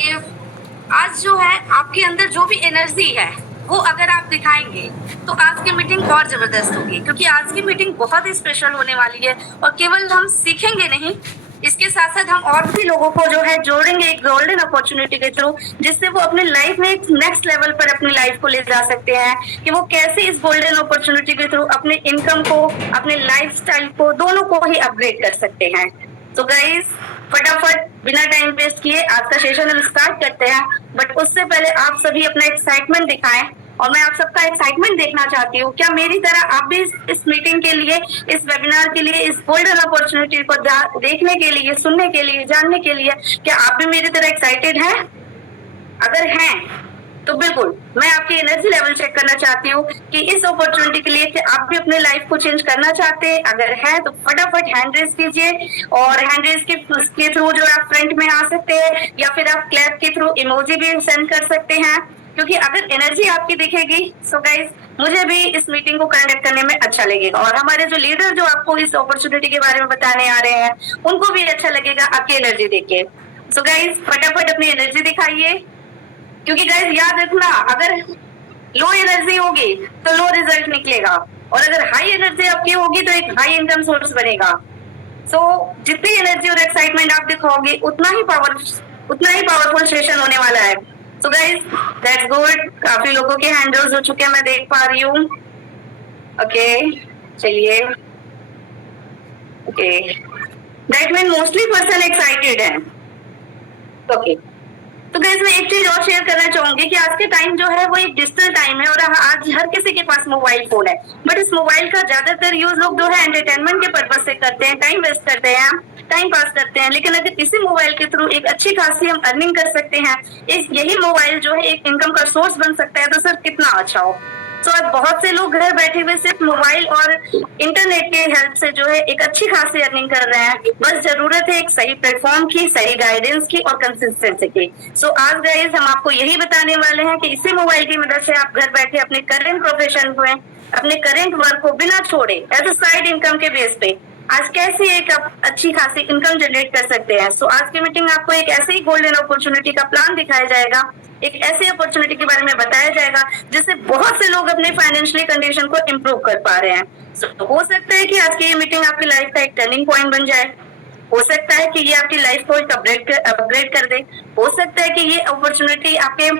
कि आज जो है आपके अंदर जो भी एनर्जी है वो अगर आप दिखाएंगे तो आज की मीटिंग और जबरदस्त होगी, क्योंकि आज की मीटिंग बहुत ही स्पेशल होने वाली है। और केवल हम सीखेंगे नहीं, इसके साथ साथ हम और भी लोगों को जो है जोड़ेंगे एक गोल्डन अपॉर्चुनिटी के थ्रू, जिससे वो अपने लाइफ में एक नेक्स्ट लेवल पर अपनी लाइफ को ले जा सकते हैं कि वो कैसे इस गोल्डन अपॉर्चुनिटी के थ्रू अपने इनकम को, अपने लाइफस्टाइल को, दोनों को ही अपग्रेड कर सकते हैं। तो गाइस, फटाफट बिना टाइम वेस्ट किए आज का सेशन हम स्टार्ट करते हैं। बट उससे पहले आप सभी अपना एक्साइटमेंट दिखाएं, और मैं आप सबका एक्साइटमेंट देखना चाहती हूँ। क्या मेरी तरह आप भी इस मीटिंग के लिए, इस वेबिनार के लिए, इस गोल्डन अपॉर्चुनिटी को देखने के लिए, सुनने के लिए, जानने के लिए, क्या आप भी मेरी तरह एक्साइटेड हैं? अगर हैं तो बिल्कुल मैं आपकी एनर्जी लेवल चेक करना चाहती हूँ कि इस अपॉर्चुनिटी के लिए कि आप भी अपने लाइफ को चेंज करना चाहते हैं। अगर है तो फटाफट हैंड रेज कीजिए, और हैंड रेज के थ्रू जो आप फ्रंट में आ सकते हैं, या फिर आप क्लैप के थ्रू इमोजी भी सेंड कर सकते हैं, क्योंकि अगर एनर्जी आपकी दिखेगी सो गाइस मुझे भी इस मीटिंग को कंडक्ट करने में अच्छा लगेगा, और हमारे जो लीडर जो आपको इस अपॉर्चुनिटी के बारे में बताने आ रहे हैं उनको भी अच्छा लगेगा आपकी एनर्जी देख के। सो गाइस फटाफट अपनी एनर्जी दिखाइए, क्योंकि गाइस याद रखना, अगर लो एनर्जी होगी तो लो रिजल्ट निकलेगा, और अगर हाई एनर्जी आपकी होगी तो एक हाई इनकम सोर्स बनेगा। सो जितनी एनर्जी और एक्साइटमेंट आप दिखाओगे उतना ही पावरफुल सेशन होने वाला है। सो गाइस दैट्स गुड, काफी लोगों के हैंड रेज हो चुके हैं, मैं देख पा रही हूँ। ओके चलिए, okay that mean mostly person excited है। ओके तो गाइस मैं एक चीज और शेयर करना चाहूंगी कि आज के टाइम जो है वो एक डिजिटल टाइम है, और आज हर किसी के पास मोबाइल फोन है। बट इस मोबाइल का ज्यादातर यूज लोग जो है एंटरटेनमेंट के पर्पज से करते हैं, टाइम वेस्ट करते हैं, टाइम पास करते हैं। लेकिन अगर इसी मोबाइल के थ्रू एक अच्छी खासी हम अर्निंग कर सकते हैं, इस यही मोबाइल जो है एक इनकम का सोर्स बन सकता है, तो सर कितना अच्छा हो। तो आज बहुत से लोग घर बैठे हुए सिर्फ मोबाइल और इंटरनेट के हेल्प से जो है एक अच्छी खासी अर्निंग कर रहे हैं। बस जरूरत है एक सही प्लेटफॉर्म की, सही गाइडेंस की और कंसिस्टेंसी की। सो आज गाइस हम आपको यही बताने वाले हैं कि इसी मोबाइल की मदद से आप घर बैठे अपने करंट प्रोफेशन में, अपने करंट वर्क को बिना छोड़े एज अ साइड इनकम के बेस पे आज कैसे एक अच्छी खासी इनकम जनरेट कर सकते हैं। सो आज की मीटिंग आपको एक ऐसे ही गोल्डन अपॉर्चुनिटी का प्लान दिखाया जाएगा, एक ऐसी अपॉर्चुनिटी के बारे में बताया जाएगा जिससे बहुत से लोग अपने फाइनेंशियली कंडीशन को इम्प्रूव कर पा रहे हैं। So, हो सकता है कि आज की ये मीटिंग आपकी लाइफ का एक टर्निंग पॉइंट बन जाए, हो सकता है कि ये आपकी लाइफ को एक अपग्रेड कर दे, हो सकता है कि ये अपॉर्चुनिटी आपके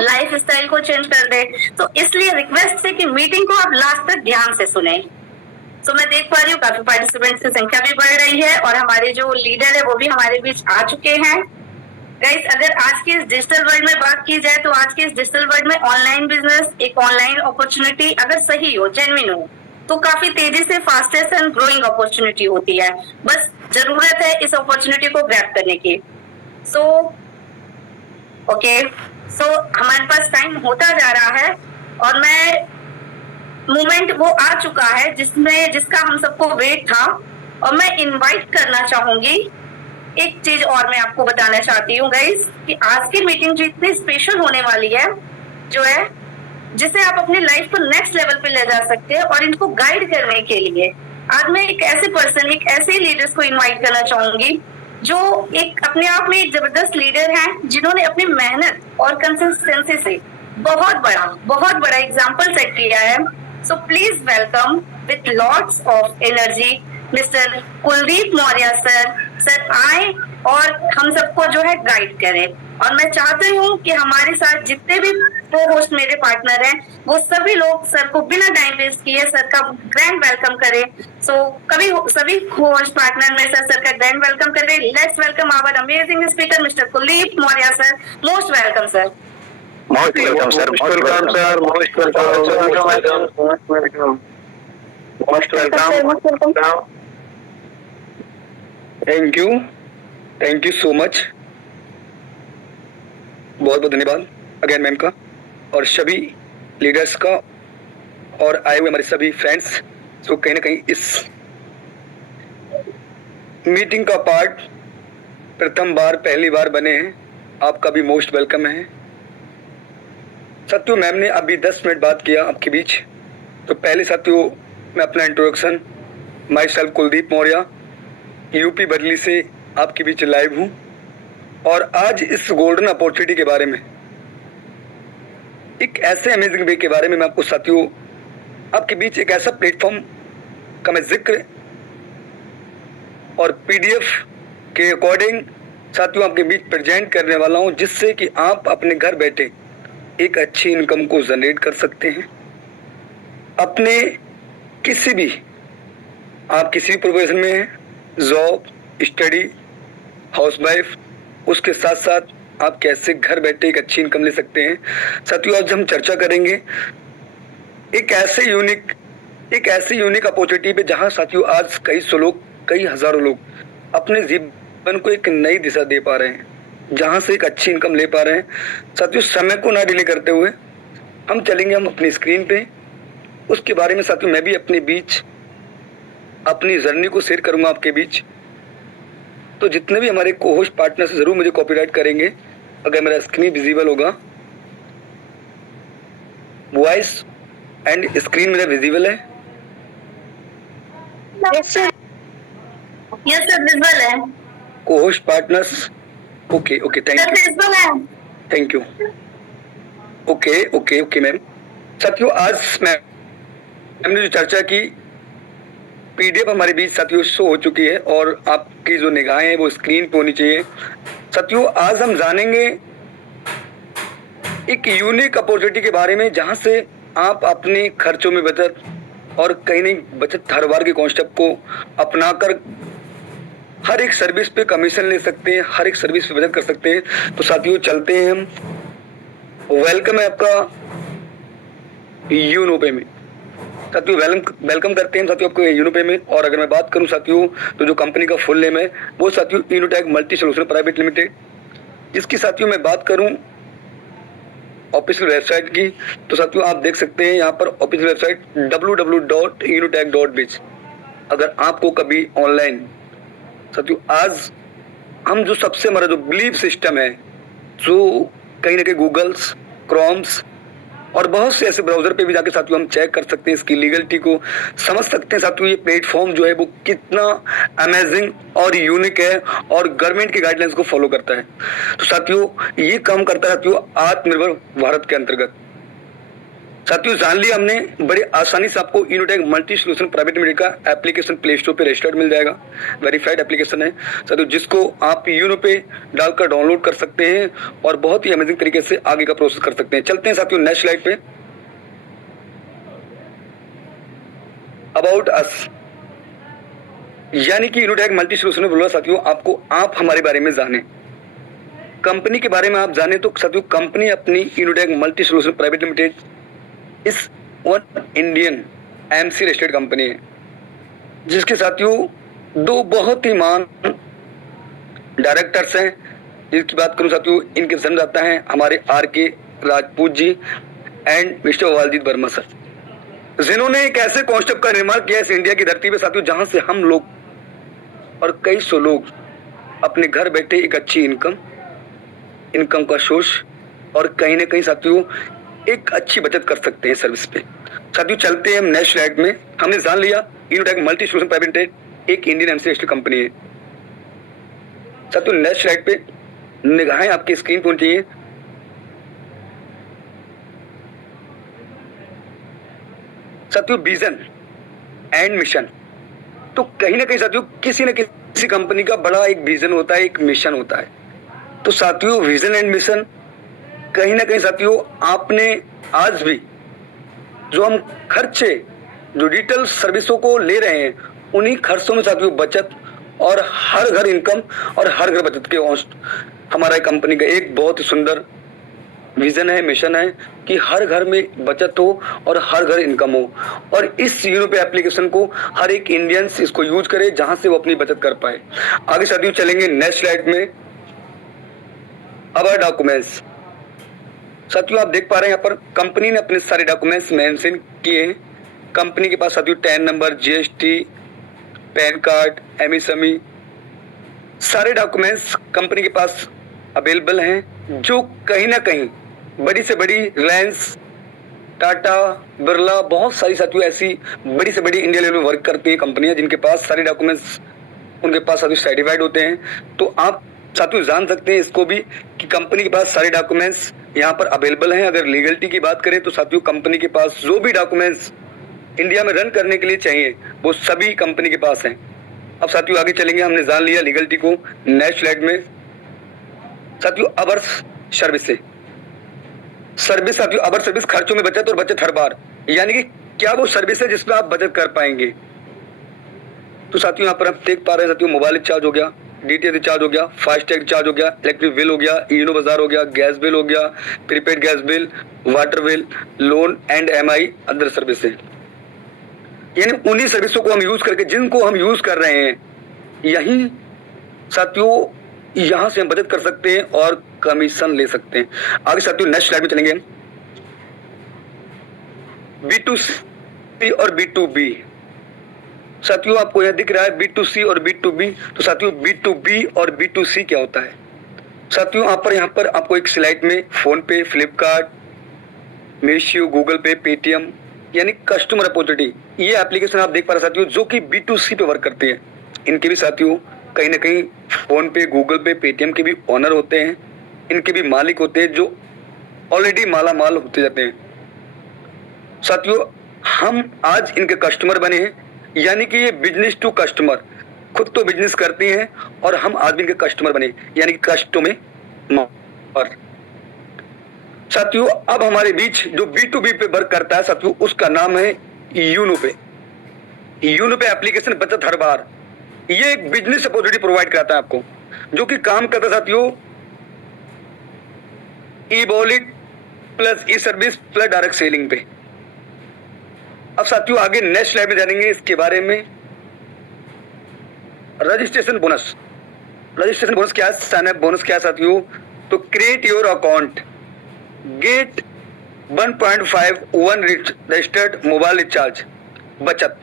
लाइफ स्टाइल को चेंज कर दे। तो इसलिए रिक्वेस्ट है कि मीटिंग को आप लास्ट तक ध्यान से सुने। तो मैं देख पा रही हूँ काफी पार्टिसिपेंट्स की संख्या भी बढ़ रही है, और हमारे जो लीडर है वो भी हमारे बीच आ चुके हैं। गाइस अगर आज के इस डिजिटल वर्ल्ड में बात की जाए तो आज के इस डिजिटल वर्ल्ड में ऑनलाइन बिजनेस, एक ऑनलाइन अपॉर्चुनिटी अगर सही हो, जेन्युइन हो, तो काफी तेजी से फास्टेस्ट एंड ग्रोइंग अपॉर्चुनिटी होती है। बस जरूरत है इस अपॉर्चुनिटी को ग्रैब करने की। सो ओके, सो हमारे पास टाइम होता जा रहा है, और मैं मोमेंट वो आ चुका है जिसका हम सबको वेट था, और मैं इनवाइट करना चाहूंगी। एक चीज और मैं आपको बताना चाहती हूँ गाइस कि आज की मीटिंग जो इतनी स्पेशल होने वाली है, जो है जिसे आप अपनी लाइफ को नेक्स्ट लेवल पे ले जा सकते हैं, और इनको गाइड करने के लिए आज मैं एक ऐसे पर्सन, एक ऐसे लीडर्स को इनवाइट करना चाहूंगी जो एक अपने आप में एक जबरदस्त लीडर हैं, जिन्होंने अपनी मेहनत और कंसिस्टेंसी से बहुत बड़ा एग्जाम्पल सेट किया है। So please welcome with lots of energy mister Kuldeep Maurya sir. Sir आए और हम सबको जो है गाइड करें, और मैं चाहती हूँ कि हमारे साथ जितने भी को होस्ट मेरे पार्टनर हैं वो सभी लोग सर को बिना टाइम वेस्ट किए सर का ग्रैंड वेलकम करें। सो सभी होस्ट पार्टनर में सर का ग्रैंड वेलकम करें। Let's welcome our amazing speaker mister Kuldeep Maurya sir. Most welcome sir. Most welcome, sir. Most welcome, sir. Most welcome. Most welcome. Most welcome. Thank you, thank you so much. बहुत बहुत धन्यवाद again ma'am का, और सभी leaders का, और आए हुए हमारे सभी फ्रेंड्स जो कहीं ना कहीं इस मीटिंग का पार्ट प्रथम बार, पहली बार बने हैं। आपका भी मोस्ट वेलकम है। साथियों, मैम ने अभी 10 मिनट बात किया आपके बीच, तो पहले साथियों मैं अपना introduction, myself Kuldeep Maurya, UP Bareilly से आपके बीच लाइव हूँ। और आज इस गोल्डन अपॉर्चुनिटी के बारे में, एक ऐसे अमेजिंग वे के बारे में मैं आपको साथियों आपके बीच एक ऐसा प्लेटफॉर्म का मैं जिक्र और पीडीएफ के अकॉर्डिंग साथियों आपके बीच प्रेजेंट करने वाला हूं, जिससे कि आप अपने घर बैठे एक अच्छी इनकम को जनरेट कर सकते हैं। अपने किसी भी आप किसी भी प्रोफेशन में हैं, जॉब, स्टडी, हाउसवाइफ, उसके साथ साथ आप कैसे घर बैठे एक अच्छी इनकम ले सकते हैं। साथियों आज हम चर्चा करेंगे एक ऐसे यूनिक अपॉर्चुनिटी पे जहां साथियों आज कई सौ लोग, कई हजारों लोग अपने जीवन को एक नई दिशा दे पा रहे हैं, जहां से एक अच्छी इनकम ले पा रहे हैं। साथियों समय को ना डिले करते हुए हम चलेंगे अपनी स्क्रीन पे, उसके बारे में साथियों मैं भी अपने बीच अपनी जर्नी को शेयर करूंगा आपके बीच। तो जितने भी हमारे को होस्ट पार्टनर से जरूर मुझे कॉपीराइट करेंगे अगर मेरा स्क्रीन विजिबल होगा। वॉइस एंड स्क्रीन मेरा विजिबल है? यस सर, विजुअल है को host partners, okay okay, thank sir, you, visual है। Thank you. Okay okay okay ma'am. साथियों आज मैं हमने जो चर्चा की पीडीएफ हमारे बीच साथियों शो हो चुकी है और आपकी जो निगाहें हैं वो स्क्रीन पे होनी चाहिए। साथियों आज हम जानेंगे एक यूनिक अपॉर्चुनिटी के बारे में, जहां से आप अपने खर्चों में बचत और कहीं नहीं बचत हर बार के कॉन्सेप्ट को अपनाकर हर एक सर्विस पे कमीशन ले सकते हैं, हर एक सर्विस पे बचत कर सकते हैं। तो साथियों चलते हैं हम। वेलकम है आपका यूनो पे में। साथियों वेलकम करते हैं साथियों आपको यूनो पे में। और अगर मैं बात करूं साथियों तो जो कंपनी का फुल नेम है वो साथियों यूनोटैक मल्टी सोल्यूशन प्राइवेट लिमिटेड। इसकी साथियों मैं बात करूं ऑफिशियल वेबसाइट की तो साथियों आप देख सकते हैं यहाँ पर ऑफिशियल वेबसाइट www.unotech.biz। अगर आपको कभी ऑनलाइन साथियों आज हम जो सबसे हमारा जो बिलीव सिस्टम है, जो कहीं ना कहीं गूगल्स, क्रोम्स और बहुत से ऐसे ब्राउजर पे भी जाके साथियों हम चेक कर सकते हैं, इसकी लीगलिटी को समझ सकते हैं। साथियों ये प्लेटफॉर्म जो है वो कितना अमेजिंग और यूनिक है और गवर्नमेंट की गाइडलाइंस को फॉलो करता है। तो साथियों ये काम करता है साथियों आत्मनिर्भर भारत के अंतर्गत। साथियों जान लिया हमने, बड़ी आसानी से आपको यूनोटैक मल्टी सोल्यूशन प्राइवेट लिमिटेड का एप्लीकेशन प्ले स्टोर पे रजिस्टर्ड मिल जाएगा। वेरीफाइड एप्लीकेशन है साथियों, जिसको आप यूनो पे डालकर डाउनलोड कर सकते हैं और बहुत ही अमेजिंग तरीके से आगे का प्रोसेस कर सकते हैं। चलते हैं साथियों नेक्स्ट स्लाइड पे। अबाउट अस यानी कि यूनोटैक मल्टी सोल्यूशन में बोला साथियों आपको आप हमारे बारे में जाने, कंपनी के बारे में आप जाने। तो साथियों कंपनी अपनी यूनोटैक मल्टी सोल्यूशन प्राइवेट लिमिटेड इस one Indian MC registered company है, जिसके साथियों दो बहुत ही महान डायरेक्टर्स हैं। जिसकी बात करूं साथियों इनके जन्मदाता हैं हमारे R K. Rajput ji and mister Valjeet Verma sir, जिन्होंने एक ऐसे कॉन्सेप्ट का निर्माण किया इस इंडिया की धरती पे साथियों, जहां से हम लोग और कई सौ लोग अपने घर बैठे एक अच्छी इनकम का सोर्स और कहीं ना कहीं साथियों एक अच्छी बचत कर सकते हैं सर्विस पे। साथियों चलते हैं हम नेक्स्ट स्लाइड में। हमने जान लिया यूनोटैक मल्टी सोल्यूशन प्राइवेट लिमिटेड एक इंडियन एमसी रजिस्टर्ड कंपनी है। साथियों नेक्स्ट स्लाइड पे निगाहें आपकी स्क्रीन पर होनी चाहिए। साथियों विजन एंड मिशन, तो कहीं ना कहीं साथियों किसी न किसी कंपनी का बड़ा एक विजन होता है, एक मिशन होता है। तो साथियों विजन एंड मिशन कहीं ना कहीं साथियों आपने आज भी जो हम खर्चे जो डिजिटल सर्विसों को ले रहे हैं उन्हीं खर्चों में साथियों बचत और हर घर इनकम और हर घर बचत के हमारा कंपनी का एक बहुत ही सुंदर विजन है, मिशन है कि हर घर में बचत हो और हर घर इनकम हो। और इस यूनो पे एप्लीकेशन को हर एक इंडियंस इसको यूज करे जहां से वो अपनी बचत कर पाए। आगे साथियों चलेंगे नेक्स्ट स्लाइड में। अब डॉक्यूमेंट्स साथियों आप देख पा रहे हैं यहाँ पर कंपनी ने अपने सारे डॉक्यूमेंट्स मेंशन किए हैं। कंपनी के पास साथियों tan number, GST, pan card, MSME सारे डॉक्यूमेंट्स कंपनी के पास अवेलेबल हैं, जो कहीं ना कहीं बड़ी से बड़ी रिलायंस, टाटा, बिरला, बहुत सारी साथियों ऐसी बड़ी से बड़ी इंडिया लेवल में वर्क करती है कंपनियां जिनके पास सारे डॉक्यूमेंट्स उनके पास साथियों सर्टिफाइड होते हैं। तो आप साथियों जान सकते हैं इसको भी कि कंपनी के पास सारे डॉक्यूमेंट्स यहाँ पर अवेलेबल हैं। अगर लीगलिटी की बात करें तो साथियों कंपनी के पास जो भी डॉक्यूमेंट्स इंडिया में रन करने के लिए चाहिए वो सभी कंपनी के पास हैं। अब साथियों आगे चलेंगे, हमने जान लिया लीगलिटी को। नेक्स्ट स्लाइड में साथियों अवर्स सर्विस से सर्विस साथियों अवर सर्विस खर्चों में बचत और बचत हर बार, यानी कि क्या वो सर्विस है जिसमें आप बचत कर पाएंगे। तो साथियों यहाँ पर आप देख पा रहे हैं साथियों मोबाइल रिचार्ज हो गया, डीटीएच रिचार्ज हो गया, फास्टैग रिचार्ज हो गया, इलेक्ट्रिक बिल हो गया, यूनो बाजार हो गया, गैस बिल हो गया, prepaid gas bill, water bill, loan and MI other services, यानी उन्हीं सर्विसों को हम यूज करके जिनको हम यूज कर रहे हैं यही साथियों यहां से हम बचत कर सकते हैं और कमीशन ले सकते हैं। आगे साथियों नेक्स्ट स्लाइड में चलेंगे। B2C और B2B साथियों आपको यहां दिख रहा है B2C और B2B। तो साथियों B2B और B2C क्या होता है साथियों, यहाँ पर आपको एक स्लाइड में फोन पे, फ्लिपकार्ट, मीशो, गूगल पे, पेटीएम यानी कस्टमर अपॉर्चुनिटी ये एप्लीकेशन आप देख पा रहे साथियों जो कि B2C पे वर्क करते हैं। इनके भी साथियों कहीं ना कहीं फोन पे, गूगल पे, पेटीएम के भी ओनर होते हैं, इनके भी मालिक होते हैं जो ऑलरेडी माला माल होते जाते हैं। साथियों हम आज इनके कस्टमर बने हैं, यानी कि ये बिजनेस टू कस्टमर, खुद तो बिजनेस करती हैं और हम आज भी इनके कस्टमर बने, यानी कि कस्टमर। साथियों अब हमारे बीच जो B2B पे वर्क करता है साथियों उसका नाम है यूनो पे। यूनो पे एप्लीकेशन बचत हर बार ये एक बिजनेस अपॉर्चुनिटी प्रोवाइड कराता है आपको, जो कि काम करता है साथियों ई वॉलेट प्लस ई सर्विस प्लस डायरेक्ट सेलिंग पे। अब साथियों आगे नेक्स्ट स्लाइड में जानेंगे इसके बारे में। रजिस्ट्रेशन बोनस, रजिस्ट्रेशन बोनस क्या है, साइन अप बोनस क्या है साथियों, तो create your account, get 1.51 registered mobile recharge बचत,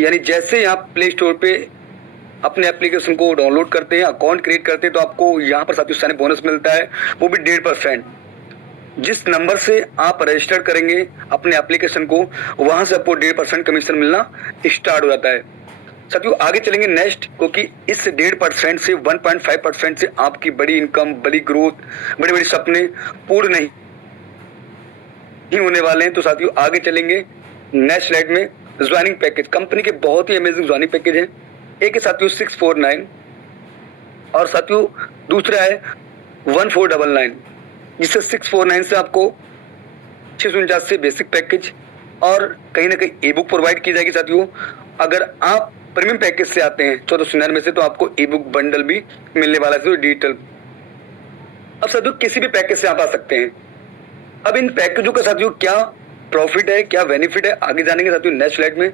यानी जैसे यहाँ प्ले स्टोर पे अपने एप्लीकेशन को डाउनलोड करते हैं, अकाउंट क्रिएट करते हैं तो आपको यहाँ पर साथियों साइन अप बोनस मिलता है, वो भी 1.5%। जिस नंबर से आप रजिस्टर करेंगे अपने एप्लीकेशन को वहां से आपको 1.5% कमीशन मिलना स्टार्ट हो जाता है। साथियों आगे चलेंगे नेक्स्ट, क्योंकि इस 1.5% से 1.5% से आपकी बड़ी इनकम, बड़ी ग्रोथ, बड़े बड़े सपने पूर्ण नहीं होने वाले हैं। तो साथियों आगे चलेंगे नेक्स्ट स्लाइड में। ज्वाइनिंग पैकेज, कंपनी के बहुत ही अमेजिंग ज्वाइनिंग पैकेज है। एक है साथियों 649 और साथियों दूसरा है 1499, जिससे 649 से आपको 649 से बेसिक पैकेज और कहीं ना कहीं ई बुक प्रोवाइड की जाएगी साथियों। अगर आप प्रीमियम पैकेज से आते हैं 1499 में से तो आपको ई बुक बंडल भी मिलने वाला है डिजिटल। अब साथियों किसी भी पैकेज से आप आ सकते हैं। अब इन पैकेजों का साथियों क्या प्रॉफिट है, क्या बेनिफिट है, आगे जानेंगे साथियों नेक्स्ट स्लाइड में।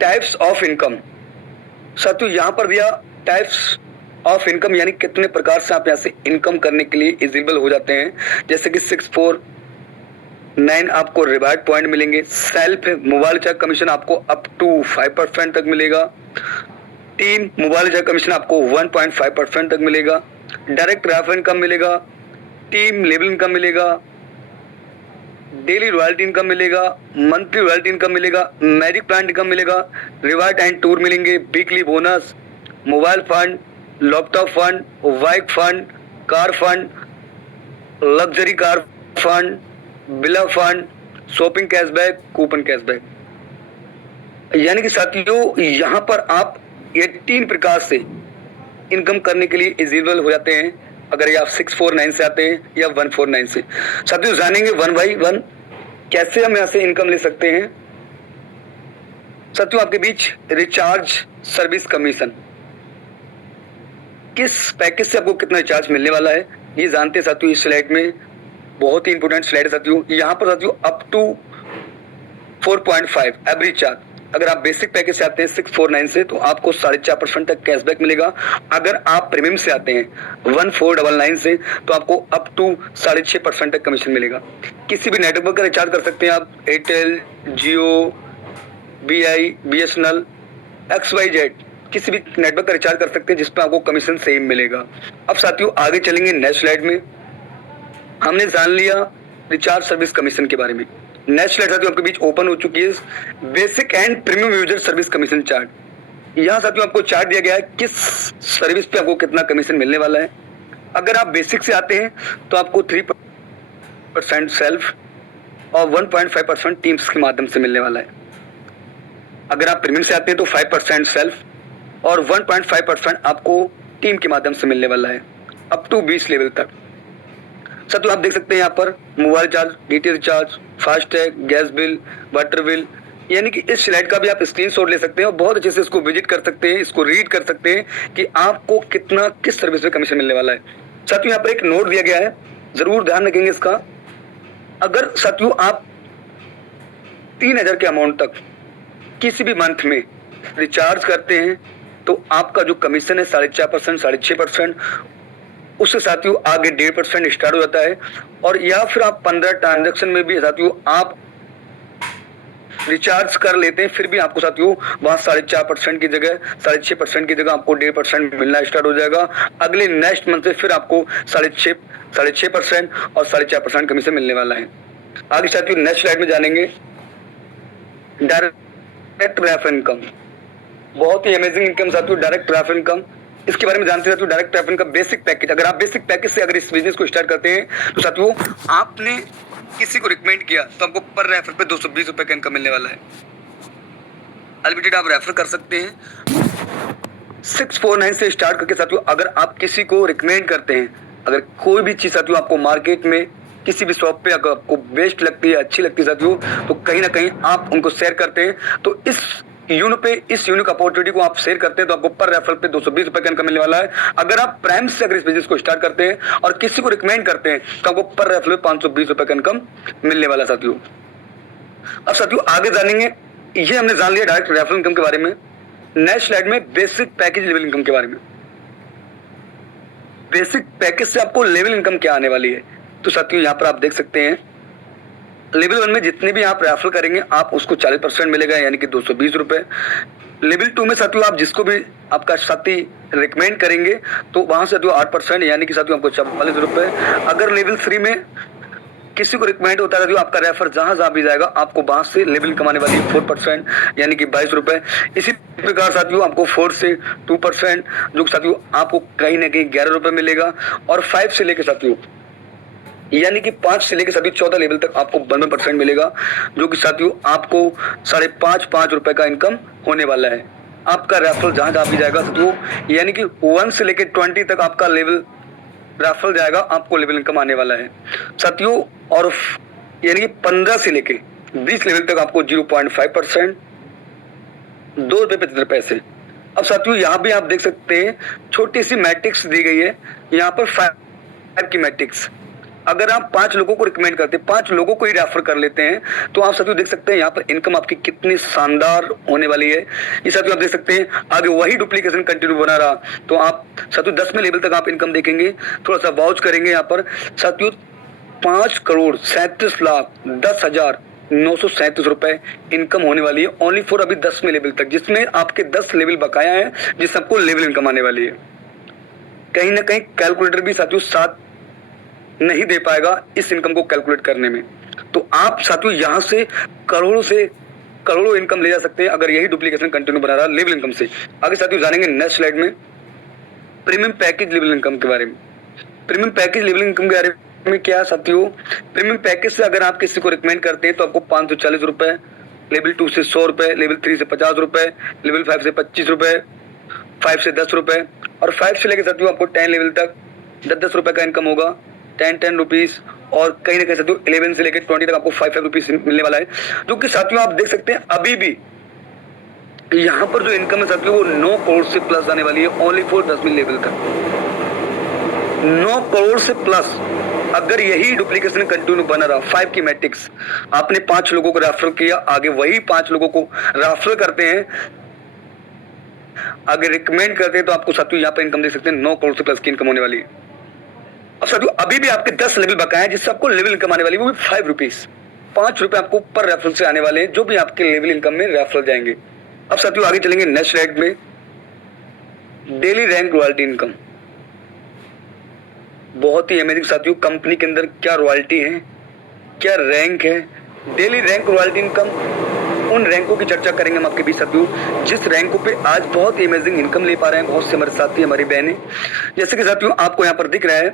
टाइप्स ऑफ इनकम, साथियों यहां पर दिया टाइप्स ऑफ इनकम, यानी कितने प्रकार से आप यहाँ से इनकम करने के लिए एलिजिबल हो जाते हैं। जैसे कि 649 आपको रिवार्ड पॉइंट मिलेंगे, सेल्फ मोबाइल रिचार्ज कमीशन आपको अप टू 5% तक मिलेगा, टीम मोबाइल रिचार्ज कमीशन आपको 1.5% तक मिलेगा, डायरेक्ट रेफर इनकम मिलेगा, टीम लेवल इनकम मिलेगा, डेली रॉयल्टी इनकम मिलेगा, मंथली रॉयल्टी इनकम मिलेगा, मैजिक प्लान इनकम मिलेगा, रिवार्ड एंड टूर मिलेंगे, weekly bonus, mobile fund, laptop fund, bike fund, car fund, luxury car fund, villa fund, shopping cashback, coupon cashback. यानी कि साथियों यहाँ पर आप 18 प्रकार से इनकम करने के लिए एलिजिबल हो जाते हैं अगर ये आप 649 से आते हैं या 149 से। साथियों जानेंगे 1 by 1 कैसे हम यहाँ से इनकम ले सकते हैं। साथियों आपके बीच रिचार्ज सर्विस कमीशन, किस पैकेज से आपको कितना रिचार्ज मिलने वाला है ये जानते हैं साथियों। इस स्लाइड में बहुत ही इंपॉर्टेंट स्लाइड है साथियों। यहाँ पर साथियों अप टू 4.5 एवरेज चार्ज, अगर आप बेसिक पैकेज से आते हैं 649 से तो आपको 4.5% तक कैशबैक मिलेगा। अगर आप प्रीमियम से आते हैं 1499 से तो आपको अप टू 6.5% तक कमीशन मिलेगा। किसी भी नेटवर्क का रिचार्ज कर सकते हैं आप, एयरटेल, जियो, BI, BSNL, XYZ, किसी भी नेटवर्क का रिचार्ज कर सकते हैं जिस पर आपको कमीशन सेम मिलेगा। अब साथियों आगे चलेंगे नेक्स्ट स्लाइड में। हमने जान लिया रिचार्ज सर्विस कमीशन के बारे में। नेक्स्ट स्लाइड साथियों आपके बीच ओपन हो चुकी है, basic and premium user service commission chart. यहाँ साथियों आपको चार्ट दिया गया है किस सर्विस पे आपको कितना कमीशन मिलने वाला है। अगर आप बेसिक से आते हैं तो आपको 3% सेल्फ और 1.5% टीम्स के माध्यम से मिलने वाला है। अगर आप प्रीमियम से आते हैं तो 5% सेल्फ और 1.5% आपको टीम के माध्यम से मिलने वाला है अप टू 20 लेवल तक। साथियों आप देख सकते हैं यहाँ पर mobile charge, DTH charge, FASTag, gas bill, water bill, यानी कि इस स्लाइड का भी आप स्क्रीनशॉट ले सकते हैं और बहुत अच्छे से इसको विजिट कर सकते हैं, इसको रीड कर सकते हैं कि आपको कितना किस सर्विस में कमीशन मिलने वाला है। साथियों यहाँ पर एक नोट दिया गया है, जरूर ध्यान रखेंगे इसका। अगर साथियों आप 3000 के अमाउंट तक किसी भी मंथ में रिचार्ज करते हैं तो आपका जो कमीशन है 4.5%, 6.5%, उससे साथियों आगे 1.5% स्टार्ट हो जाता है। और या फिर आप 15 ट्रांजैक्शन में भी साथियों आप रिचार्ज कर लेते हैं, फिर भी आपको साथियों वहां 4.5% की जगह 6.5% की जगह आपको 1.5% मिलना स्टार्ट हो जाएगा। अगले नेक्स्ट मंथ से फिर आपको 6.5% और 4.5% कमीशन मिलने वाला है। आगे साथियों नेक्स्ट स्लाइड में जानेंगे डायरेक्ट रेफर इनकम। बहुत ही अमेजिंग इनकम साथियों डायरेक्ट रेफर इनकम, इसके बारे में जानते हैं साथियों। Direct refer income basic package, अगर आप बेसिक पैकेज से अगर इस बिजनेस को स्टार्ट करते हैं तो साथियों आपने किसी को रिकमेंड किया तो आपको पर रेफर पे 220 रुपए का इनकम मिलने वाला है। अनलिमिटेड आप रेफर कर सकते हैं 649 से स्टार्ट करके साथियों। अगर आप किसी को रिकमेंड करते हैं, अगर कोई भी चीज साथियों आपको मार्केट में किसी भी शॉप पे अगर आपको बेस्ट लगती है, अच्छी लगती है साथियों, तो कहीं ना कहीं आप उनको शेयर करते हैं, तो इस यूनिक अपॉर्चुनिटी को आप शेयर करते हैं तो आपको पर रेफरल पे 220 रुपए का इनकम मिलने वाला है। अगर आप प्राइम से अगर इस बिजनेस को स्टार्ट करते हैं और किसी को रिकमेंड करते हैं तो आपको पर रेफरल पे 520 रुपए का इनकम मिलने वाला है साथियों। अब साथियों आगे जानेंगे, ये हमने जान लिया डायरेक्ट रेफरल इनकम के बारे में। नेक्स्ट स्लाइड में बेसिक पैकेज लेवल इनकम के बारे में। बेसिक पैकेज से आपको लेवल इनकम क्या आने वाली है, तो साथियों यहाँ पर आप देख सकते हैं लेवल 1 में जितने भी आप रेफर करेंगे आप उसको 40% मिलेगा, यानी कि 220 रुपए। लेवल 2 में साथियों आप जिसको भी आपका साथी रिकमेंड करेंगे तो वहां से 8%, यानी कि साथियों आपको 44 रुपए। अगर लेवल 3 में किसी को रिकमेंड होता है तो आपका रेफर जहां भी जाएगा आपको वहां से लेवल कमाने वाली 4%, यानी कि 22 रुपए। इसी प्रकार साथियों आपको 4 से 2% जो साथियों आपको कहीं ना कहीं 11 रुपए मिलेगा। और 5 से लेकर साथियों यानी कि 5 से लेकर साथियों 14 लेवल तक आपको 92% मिलेगा, जो कि साथियों आपको 5.5 रुपए का इनकम होने वाला है। आपका रेफरल जहां भी जाएगा साथियों, यानी कि 1 से लेकर 20 तक आपका लेवल रेफरल जाएगा, आपको लेवल इनकम आने वाला है साथियों। और यानी कि 15 से लेकर 20 लेवल तक आपको 0.5%, 2 रुपए 75 पैसे। अब साथियों यहाँ भी आप देख सकते हैं छोटी सी मैट्रिक्स दी गई है, यहाँ पर 5 की मैट्रिक्स। अगर आप 5 लोगों को रिकमेंड करते हैं, 5 लोगों को ही रेफर कर लेते हैं, तो आप साथियों देख सकते हैं यहाँ पर इनकम आपकी कितनी शानदार होने वाली है। ये साथियों आप देख सकते हैं आगे वही डुप्लीकेशन कंटिन्यू बना रहा तो आप साथियों 10वें लेवल तक आप इनकम देखेंगे। थोड़ा सा वाउच करेंगे यहाँ पर साथियों 5,37,10,937 रुपए इनकम होने वाली है ओनली फॉर अभी 10वें लेवल तक, जिसमें आपके 10 लेवल बकाया है, जिससे आपको लेवल इनकम आने वाली है। कहीं ना कहीं कैलकुलेटर भी साथियों साथ नहीं दे पाएगा इस इनकम को कैलकुलेट करने में। तो आप साथियों यहां से करोड़ों इनकम ले जा सकते हैं अगर यही डुप्लीकेशन कंटिन्यू बना रहा लेवल इनकम से। आगे साथियों जानेंगे नेक्स्ट स्लाइड में प्रीमियम पैकेज लेवल इनकम के बारे में। प्रीमियम पैकेज लेवल इनकम के बारे में क्या साथियों, प्रीमियम पैकेज से अगर आप किसी को रिकमेंड करते हैं तो आपको 540 रुपए, लेवल 2 से 100 रुपए, लेवल 3 से 50 रुपए, लेवल 5 से 25 रुपए, 5 से 10 रुपए, और 5 से लेकर साथियों आपको 10 लेवल तक 10 रुपए का इनकम होगा, 10 रुपीज। और कहीं ना कहीं साथियों 11 से लेकर 20 तक आपको 5 रुपीज मिलने वाला है, जो कि साथियों आप देख सकते हैं अभी भी यहाँ पर जो इनकम है साथियों वो 9 करोड़ से प्लस आने वाली है ओनली फॉर 10वें लेवल तक। 9 करोड़ से प्लस अगर यही डुप्लीकेशन कंटिन्यू बना रहा 5 की मैट्रिक्स, आपने 5 लोगों को रेफर किया, आगे वही 5 लोगों को रेफर करते हैं, अगर रिकमेंड करते हैं तो आपको साथियों यहाँ पर इनकम देख सकते हैं 9 करोड़ से प्लस की इनकम होने वाली है। अब साथियों अभी भी आपके 10 लेवल बकाया है, जिससे आपको लेवल इनकम आने वाली है वो भी 5 रुपीज, 5 रुपए आपको पर रेफरल से आने वाले हैं, जो भी आपके लेवल इनकम में रेफरल जाएंगे। अब साथियों आगे चलेंगे नेक्स्ट स्लाइड में डेली रैंक रॉयल्टी इनकम। बहुत ही अमेजिंग साथियों, कंपनी के अंदर क्या रॉयल्टी है, क्या रैंक है। डेली रैंक रॉयल्टी इनकम उन रैंकों की चर्चा करेंगे हम आपके बीच साथियों, जिस रैंकों पे आज बहुत ही अमेजिंग इनकम ले पा रहे हैं बहुत से हमारे साथी, हमारी बहनें। जैसे कि साथियों आपको यहाँ पर दिख रहा है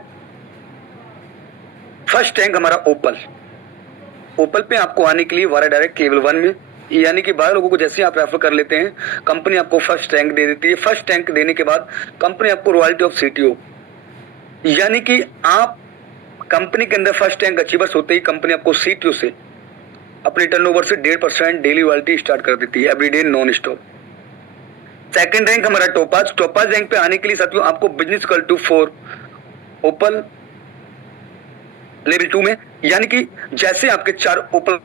फर्स्ट रैंक हमारा ओपल पे आपको आने के लिए वारा डायरेक्ट लेवल 1 में, यानी कि 12 लोगों को जैसे आप रेफर कर लेते हैं कंपनी आपको फर्स्ट रैंक दे देती है। फर्स्ट रैंक देने के बाद कंपनी आपको रॉयल्टी ऑफ सीटीओ, यानी कि आप कंपनी के अंदर फर्स्ट रैंक अचीवर्स होते ही कंपनी आपको सीटीओ से अपने टर्नओवर से 1.5% डेली रॉयल्टी स्टार्ट कर देती है everyday non stop. Second rank हमारा टोपाज रैंक पे आने के लिए साथियों आपको business equal to 4 opal level 2 में, यानी कि जैसे आपके 4 ओपल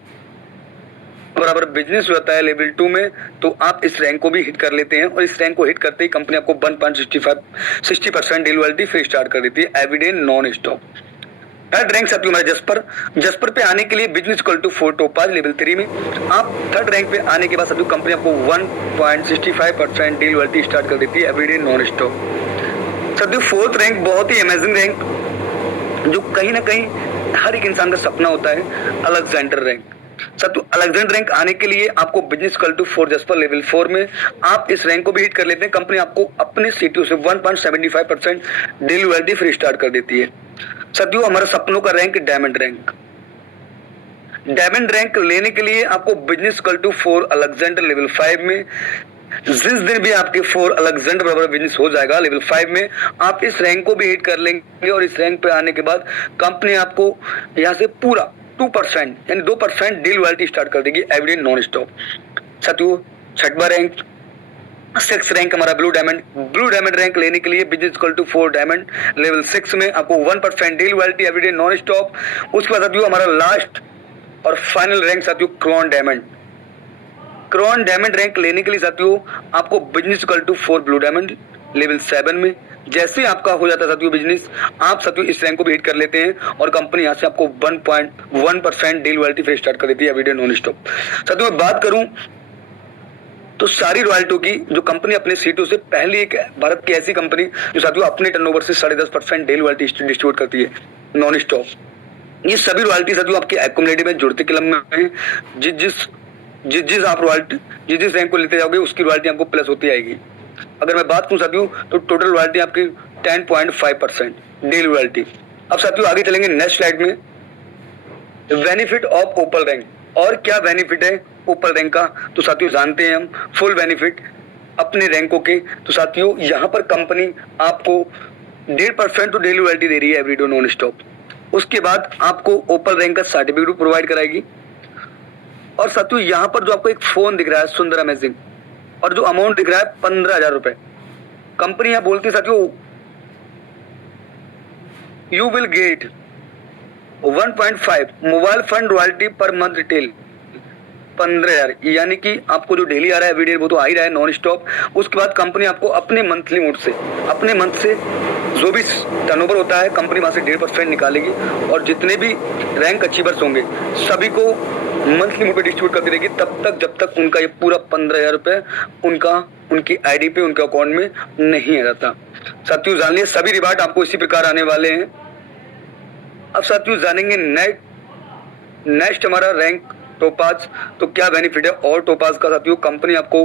बराबर बिजनेस होता है लेवल 2 में, तो आप इस रैंक को भी हिट कर लेते हैं और इस रैंक को हिट करते ही कंपनी आपको 1.60% डेली रॉयल्टी फ्री स्टार्ट कर देती है everyday non stop. Third rank साथियों हमारा जस्पर पे आने के लिए business equal to 4 topaz level 3 में, आप थर्ड रैंक पे आने के बाद साथियों कंपनी आपको 1.65% डेली रॉयल्टी स्टार्ट कर देती है एवरीडे नॉन स्टॉप। साथियों फोर्थ रैंक बहुत ही अमेजिंग रैंक जो कहीं ना कहीं हर एक इंसान का सपना होता है, अलेक्जेंडर रैंक। साथियों अलेक्जेंडर रैंक आने के लिए आपको business equal to 4 jasper level 4 में आप इस रैंक को भी हिट कर लेते हैं, कंपनी आपको अपने सीटीओ से 1.75% डेली रॉयल्टी फ्री स्टार्ट कर देती है। साथियों हमारा सपनों का रैंक डायमंड रैंक लेने के लिए आपको business equal to 4 Alexander level 5 में, जिस दिन भी आपके 4 अलेक्जेंडर बराबर बिजनेस हो जाएगा लेवल 5 में, आप इस रैंक को भी हिट कर लेंगे और इस रैंक पे आने के बाद कंपनी आपको यहाँ से पूरा 2% यानी 2% डेली रॉयल्टी स्टार्ट कर देगी एवरीडे नॉन स्टॉप। साथियों छठवां रैंक 6 रैंक हमारा ब्लू डायमंड रैंक लेने के लिए business equal to 4 diamond level 6 में आपको 1% daily royalty everyday non stop. उसके बाद साथियों हमारा लास्ट और फाइनल रैंक साथियों क्रोन डायमंड रैंक लेने के लिए साथियों आपको business equal to 4 blue diamond level 7 में, जैसे आपका हो जाता है साथियों बिजनेस, आप साथियों इस रैंक को भी हिट कर लेते हैं और कंपनी यहाँ से आपको 1.1% डेली रॉयल्टी फ्री स्टार्ट कर देती है एवरीडे नॉन स्टॉप। साथियों मैं बात करूं तो सारी रॉयल्टी की जो कंपनी अपने सीटों से पहली एक भारत की ऐसी कंपनी जो साथियों अपने टर्नओवर से 10.5% डेली रॉयल्टी डिस्ट्रीब्यूट करती है नॉन स्टॉप। ये सभी रॉयल्टी साथियों आपके एक्युमुलेटिव में जुड़ते क्रम में है, जिस आप रॉयल्टी जिस रैंक को लेते जाओगे उसकी रॉयल्टी आपको प्लस होती आएगी। अगर मैं बात करूं साथियों तो टोटल रॉयल्टी आपकी 10.5% डेली रॉयल्टी। अब साथियों आगे चलेंगे नेक्स्ट स्लाइड में, बेनिफिट ऑफ ओपल रैंक। और क्या बेनिफिट है ओपल रैंक का, तो साथियों जानते हैं हम फुल बेनिफिट अपने रैंकों के। तो साथियों यहाँ पर कंपनी आपको 1.5% तो डेली रॉयल्टी दे रही है एवरीडे नॉन स्टॉप। उसके बाद आपको ओपल रैंक का सर्टिफिकेट प्रोवाइड कराएगी और साथियों यहाँ पर जो आपको एक फोन दिख रहा है सुंदर अमेजिंग और जो अमाउंट दिख रहा है 15,000 रुपए, कंपनी यहाँ बोलती है साथियों you will get 1.5 mobile fund royalty per month retail 15,000, यानी कि आपको जो डेली आ रहा है एवरीडे वो तो आ ही रहा है नॉन स्टॉप। उसके बाद कंपनी आपको अपने मंथली मोड से अपने मंथ से जो भी टर्नओवर होता है कंपनी वहां से 1.5% निकालेगी और जितने भी रैंक अचीवर्स होंगे सभी को मंथली मोड पे डिस्ट्रीब्यूट करती रहेगी तब तक जब तक उनका ये पूरा 15,000 रुपए उनकी आईडी पे उनके अकाउंट में नहीं आ जाता। साथियों जान लिया सभी रिवार्ड आपको इसी प्रकार आने वाले हैं। अब साथियों जानेंगे नेक्स्ट हमारा रैंक टोपाज। तो क्या बेनिफिट है और टोपाज का साथियों, कंपनी आपको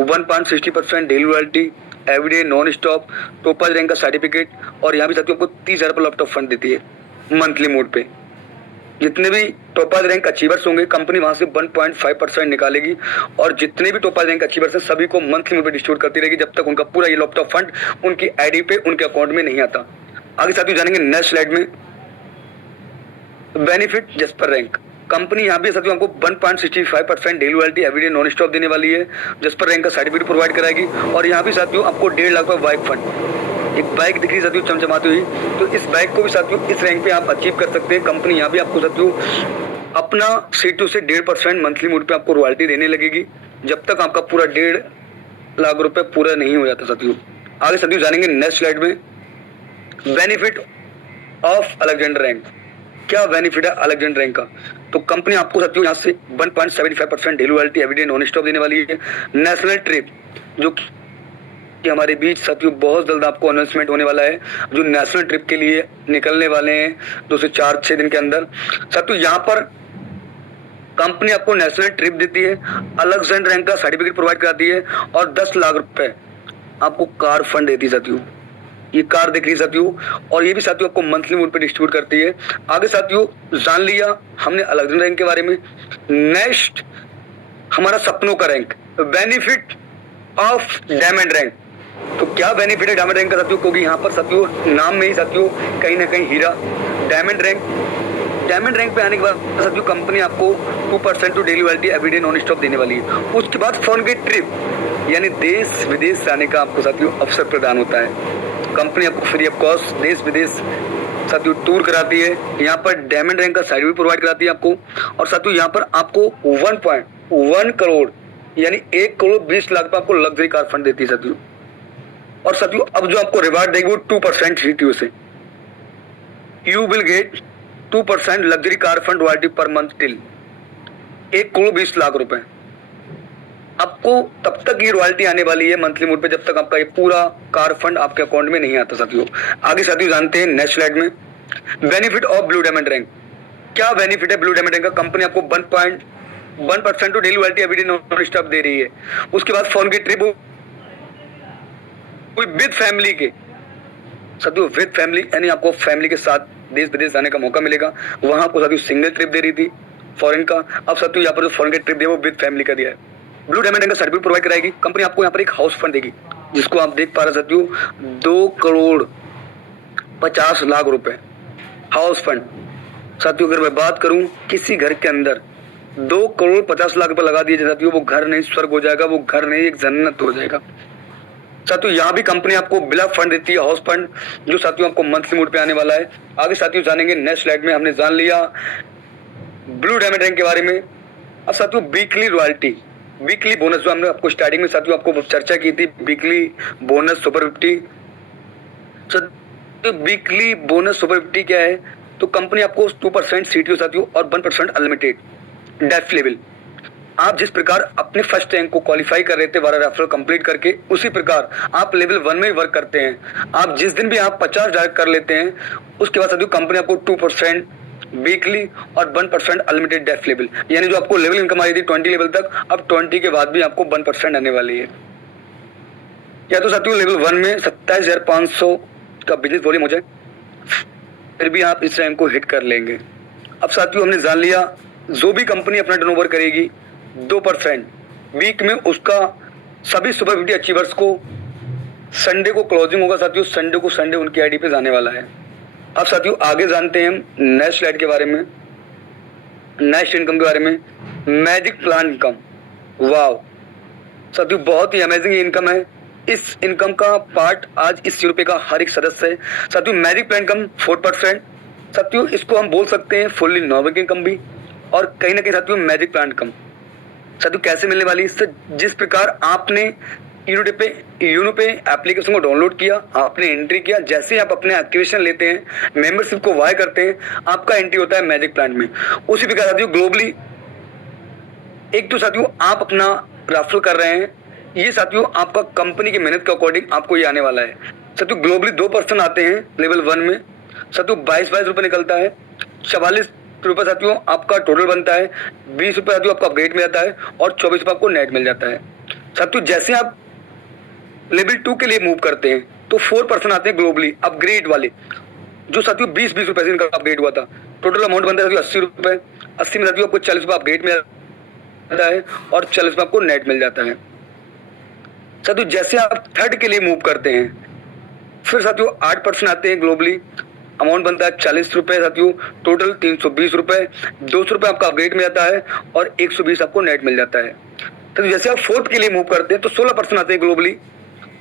1.60% daily royalty everyday non stop, topaz rank का सर्टिफिकेट और यहाँ भी साथियों आपको 30,000 रुपये लैपटॉप फंड देती है मंथली मोड पे। जितने भी टोपाज रैंक अचीवर्स होंगे कंपनी वहां से 1.5% निकालेगी और जितने भी टोपाज रैंक अचीवर्स हैं सभी को मंथली मोड पे डिस्ट्रीब्यूट करती रहेगी जब तक उनका पूरा ये लैपटॉप फंड उनकी आईडी पे उनके अकाउंट में नहीं आता। आगे साथियों जानेंगे नेक्स्ट स्लाइड में बेनिफिट जस्पर रैंक। कंपनी यहाँ भी साथियों आपको 1.65% daily royalty everyday non stop देने वाली है, जस्पर रैंक का सर्टिफिकेट प्रोवाइड कराएगी और यहाँ भी साथियों आपको 1.5 लाख रुपए बाइक फंड, एक बाइक दिख रही साथियों चमचमाती हुई, तो इस बाइक को भी साथियों इस रैंक पे आप अचीव कर सकते हैं। कंपनी यहाँ भी आपको साथियों अपना सीटू से 1.5% मंथली मोड पे आपको रॉयल्टी देने लगेगी जब तक आपका पूरा 1.5 लाख रुपए पूरा नहीं हो जाता साथियों। आगे साथियों जानेंगे नेक्स्ट स्लाइड में बेनिफिट ऑफ अलेक्जेंडर रैंक। क्या बेनिफिट है अलेक्जेंडर रैंक का, तो कंपनी आपको साथियों यहाँ से 1.75% daily royalty everyday non stop देने वाली है। नेशनल ट्रिप जो कि हमारे बीच साथियों बहुत जल्द आपको अनाउंसमेंट होने वाला है, जो नेशनल ट्रिप के लिए निकलने वाले हैं 2 से 4-6 दिन के अंदर। साथियों यहाँ पर कंपनी आपको नेशनल ट्रिप देती है, अलेक्जेंडर रैंक का सर्टिफिकेट प्रोवाइड कराती है और 10 लाख रुपए आपको कार फंड देती है साथियों। ये कार दिख रही है साथियों, और ये भी साथियों आपको मंथली मोड पे डिस्ट्रीब्यूट करती है। आगे साथियों जान लिया हमने अलेक्जेंडर रैंक के बारे में। नेक्स्ट हमारा सपनों का rank, benefit of diamond rank. तो क्या बेनिफिट है डायमंड रैंक का साथियों, क्योंकि यहाँ पर साथियों नाम में ही साथियों कहीं ना कहीं हीरा डायमंड रैंक पे आने के बाद साथियों कंपनी आपको 2% to daily royalty everyday non stop देने वाली है। उसके बाद फॉरेन की ट्रिप यानी देश विदेश जाने का आपको साथियों अवसर प्रदान होता है। कंपनी आपको फ्री ऑफ कॉस्ट देश विदेश साथियों टूर कराती है। यहाँ पर डायमंड रैंक का सर्टिफिकेट प्रोवाइड कराती है आपको, और साथियों यहाँ पर आपको 1.1 करोड़ यानी 1 करोड़ 20 लाख पे आपको लग्जरी कार फंड देती है साथियों। और साथियों अब जो आपको रिवार्ड देगी वो 2% सीटीओ से। You will get 2% luxury car fund royalty per month till 1 crore 20 lakh रुपए। आपको तब तक ये रॉयल्टी आने वाली है मंथली मोड पे जब तक आपका ये पूरा कार फंड आपके अकाउंट में नहीं आता साथियों। आगे साथियों जानते हैं नेक्स्ट स्लाइड में benefit of blue diamond rank. क्या बेनिफिट है ब्लू डायमंड रैंक का? कंपनी आपको 1.1% to daily royalty everyday non stop दे रही है। उसके बाद फॉरेन की ट्रिप विद फैमिली के साथियों, विद फैमिली यानी आपको फैमिली के साथ देश विदेश जाने का मौका मिलेगा। वहां आपको साथियों सिंगल ट्रिप दे रही थी फॉरेन का, अब साथियों यहाँ पर जो फॉरेन का ट्रिप दिया वो विद फैमिली का दिया है। ब्लू डायमंड रैंक का सर्टिफिकेट प्रोवाइड कराएगी कंपनी आपको। यहाँ पर एक हाउस फंड देगी जिसको आप देख पा रहे साथियों 2 करोड़ 50 लाख रुपए हाउस फंड। साथियों अगर मैं बात करूं किसी घर के अंदर 2 करोड़ 50 लाख रुपए लगा दिए साथियों, वो घर नहीं स्वर्ग हो जाएगा, वो घर नहीं एक जन्नत हो जाएगा साथियों। यहाँ भी कंपनी आपको बिला फंड देती है हाउस फंड, जो साथियों आपको मंथली मोड पे आने वाला है। आगे साथियों जानेंगे नेक्स्ट स्लाइड में। हमने जान लिया ब्लू डायमंड रैंक के बारे में। अब साथियों वीकली रॉयल्टी, वीकली बोनस जो हमने आपको स्टार्टिंग में साथियों आपको चर्चा की थी, वीकली बोनस सुपर 50। तो वीकली बोनस सुपर 50 क्या है? तो कंपनी आपको 2% सीटीओ साथियों और 1% अनलिमिटेड डेफ लेवल। आप जिस प्रकार अपने फर्स्ट रैंक को क्वालिफाई कर रहे थे 12 रेफरल कंप्लीट करके, उसी प्रकार आप लेवल 1 में वर्क करते हैं। आप जिस दिन भी आप 50 डायरेक्ट कर लेते हैं उसके बाद साथियों कंपनी आपको 2% वीकली और 1% अनलिमिटेड डेफ लेवल, यानी जो आपको लेवल इनकम आई थी 20 लेवल तक, अब 20 के बाद भी आपको 1% आने वाली है। या तो साथियों लेवल 1 में 27,500 का बिजनेस वॉल्यूम हो जाए फिर भी आप इस रैंक को हिट कर लेंगे। अब साथियों हमने जान लिया जो भी कंपनी अपना टर्नओवर करेगी 2% वीक में, उसका सभी सुपर 50 अचीवर्स को संडे को क्लोजिंग होगा साथियों। संडे को संडे उनकी आईडी पे जाने वाला है। अब साथियों आगे जानते हैं हम नेक्स्ट स्लाइड के बारे में, नेक्स्ट इनकम के बारे में। मैजिक प्लान इनकम, वाव साथियों बहुत ही अमेजिंग इनकम है। इस इनकम का पार्ट आज इस यूरोपे का हर एक सदस्य है साथियों। मैजिक प्लान इनकम 4% साथियों, इसको हम बोल सकते हैं फुल्ली नॉर्मल इनकम भी, और कहीं ना कहीं साथियों मैजिक प्लान इनकम साथियों कैसे मिलने वाली है? इससे जिस प्रकार आपने यूनो पे एप्लीकेशन को डाउनलोड किया, आपने एंट्री किया, जैसे ही आप अपने एक्टिवेशन लेते हैं, मेंबरशिप को वाई करते हैं, आपका एंट्री होता है मैजिक प्लान में। उसी प्रकार साथियों ग्लोबली एक तो साथियों आप अपना रेफरल कर रहे हैं, ये साथियों आपका कंपनी की मेहनत के अकॉर्डिंग आपको ये आने वाला है साथियों। ग्लोबली 2% आते हैं लेवल 1 में साथियों, 22 रुपए निकलता है। 44 रुपए साथियों आपका टोटल बनता है। 20 रुपए साथियों आपका अपग्रेड मिल जाता है और 24 रुपए आपको नेट मिल जाता है साथियों। जैसे आप लेवल 2 के लिए मूव करते हैं तो 4% आते हैं ग्लोबली अपग्रेड वाले, जो साथियों 20 रुपए से इनका अपग्रेड हुआ था। टोटल अमाउंट बनता है साथियों 80 रुपए। 80 में साथियों आपको 40 रुपए अपग्रेड मिल जाता है और 40 रुपए आपको नेट मिल जाता है साथियों। जैसे आप थर्ड के लिए मूव करते हैं फिर साथियों 8% आते हैं ग्लोबली, अमाउंट बनता है 40 रुपए साथियों। टोटल 320 रुपए, 200 रुपए आपका अपग्रेड में जाता है और 120 आपको नेट मिल जाता है। तो जैसे आप फोर्थ के लिए मूव करते हैं तो 16% आते हैं ग्लोबली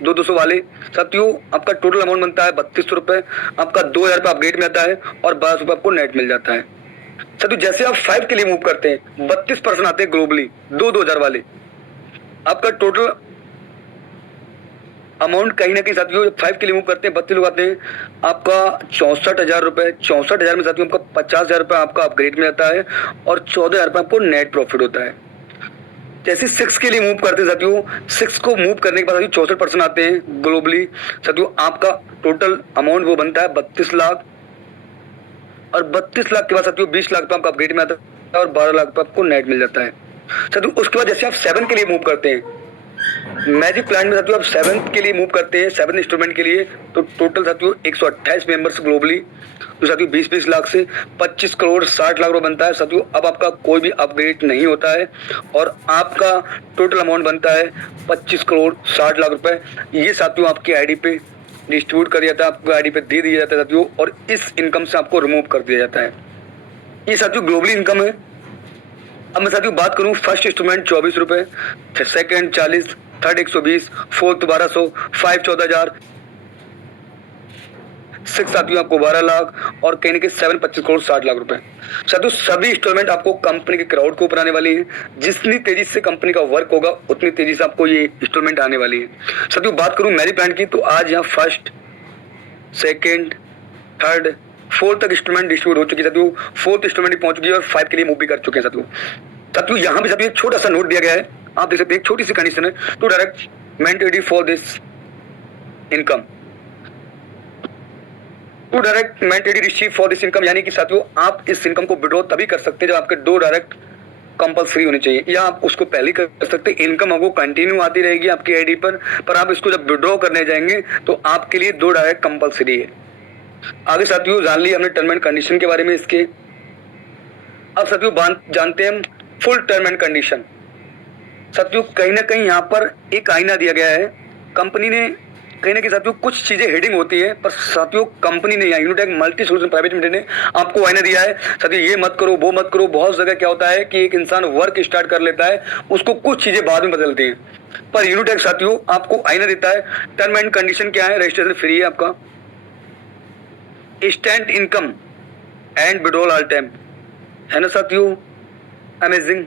200 वाले साथियों। आपका टोटल अमाउंट बनता है 32 रुपए, आपका 2000 रुपए अपग्रेड में आता है और 12 रुपए आपको नेट मिल जाता है साथियों। जैसे आप 5 के लिए मूव करते हैं 32% आते हैं ग्लोबली 2000 वाले, आपका टोटल अमाउंट कहीं ना कहीं साथियों 5 के लिए मूव करते हैं 32 लोग आते हैं, आपका 64,000 रुपए। 64,000 में साथियों आपका 50,000 रुपए आपका अपग्रेड में आता है और 14,000 रुपए आपको नेट प्रॉफिट होता है। जैसे 6 के लिए मूव करते हैं साथियों, 6 को मूव करने के बाद साथियों 64% आते हैं ग्लोबली साथियों। आपका टोटल अमाउंट वो बनता है 32 लाख और 32 लाख के बाद साथियों 20 लाख रुपए आपका अपग्रेड में आता और 12 लाख रुपए आपको नेट मिल जाता है साथियों। उसके बाद जैसे आप 7 के लिए मूव करते हैं, मैजिक प्लान में साथियों आप 7 के लिए मूव करते हैं, 7 इंस्टॉलमेंट के लिए, तो टोटल साथियों 128 मेंबर्स ग्लोबली, तो साथियों 20-20 लाख से 25 करोड़ 60 लाख रुपए बनता है साथियों। अब आपका कोई भी अपग्रेड नहीं होता है और आपका टोटल अमाउंट बनता है 25 करोड़ 60 लाख रुपए। ये साथियों आपकी आईडी पे डिस्ट्रीब्यूट कर दिया जाता है, आपको आईडी पे दे दिया जाता है साथियों, और इस इनकम से आपको रिमूव कर दिया जाता है। ये साथियों ग्लोबली इनकम है। अब मैं साथियों बात करूं, फर्स्ट इंस्टॉलमेंट 24 रुपए, सेकंड 40, थर्ड 120, फोर्थ 1200, 5 14,000, 6 साथियों आपको 12 लाख और कहने के 7 25 करोड़ 60 लाख रुपए। साथियों सभी इंस्टॉलमेंट आपको कंपनी के क्राउड को ऊपर आने वाली है। जितनी तेजी से कंपनी का वर्क होगा उतनी तेजी से आपको ये इंस्टॉलमेंट आने वाली है साथियों। बात करूं मैरी प्लान की, तो आज यहाँ फर्स्ट, सेकेंड, थर्ड, फोर्थ तक इंस्टॉलमेंट डिस्ट्रीब्यूट हो चुकी है साथियों। फोर्थ इंस्टॉलमेंट पहुंच चुकी है और 5 के लिए मूव भी कर चुके हैं साथियों। यहाँ भी साथियों एक छोटा सा नोट दिया गया है, आप देख सकते हैं, एक छोटी सी कंडीशन है, two direct maintained for this income, two direct maintained receive for this income, यानी कि साथियों आप इस इनकम को विड्रॉ तभी कर सकते हैं जब आपके 2 डायरेक्ट कंपलसरी होनी चाहिए, या आप उसको पहले कर सकते हैं। इनकम आपको कंटिन्यू आती रहेगी आपकी आईडी पर आप इसको जब विड्रॉ करने जाएंगे तो आपके लिए 2 डायरेक्ट कंपलसरी है। आगे साथियों जान लिया हमने टर्म एंड कंडीशन के बारे में इसके। अब साथियों जानते हैं हम फुल टर्म एंड कंडीशन। साथियों कहीं ना कहीं यहाँ पर एक आईना दिया गया है, कंपनी ने कहीं ना कहीं साथियों कुछ चीजें हेडिंग होती है, पर साथियों कंपनी ने Unitech multi solution private limited ने आपको आईना दिया है साथियों, ये मत करो वो मत करो। बहुत जगह क्या होता है कि एक इंसान वर्क स्टार्ट कर लेता है, उसको कुछ चीजें बाद में बदलती हैं, पर यूनिटेक साथियों आपको आईना देता है। टर्म एंड कंडीशन क्या है, रजिस्ट्रेशन फ्री है आपका, instant income and withdrawal all time, है ना साथियों, अमेजिंग।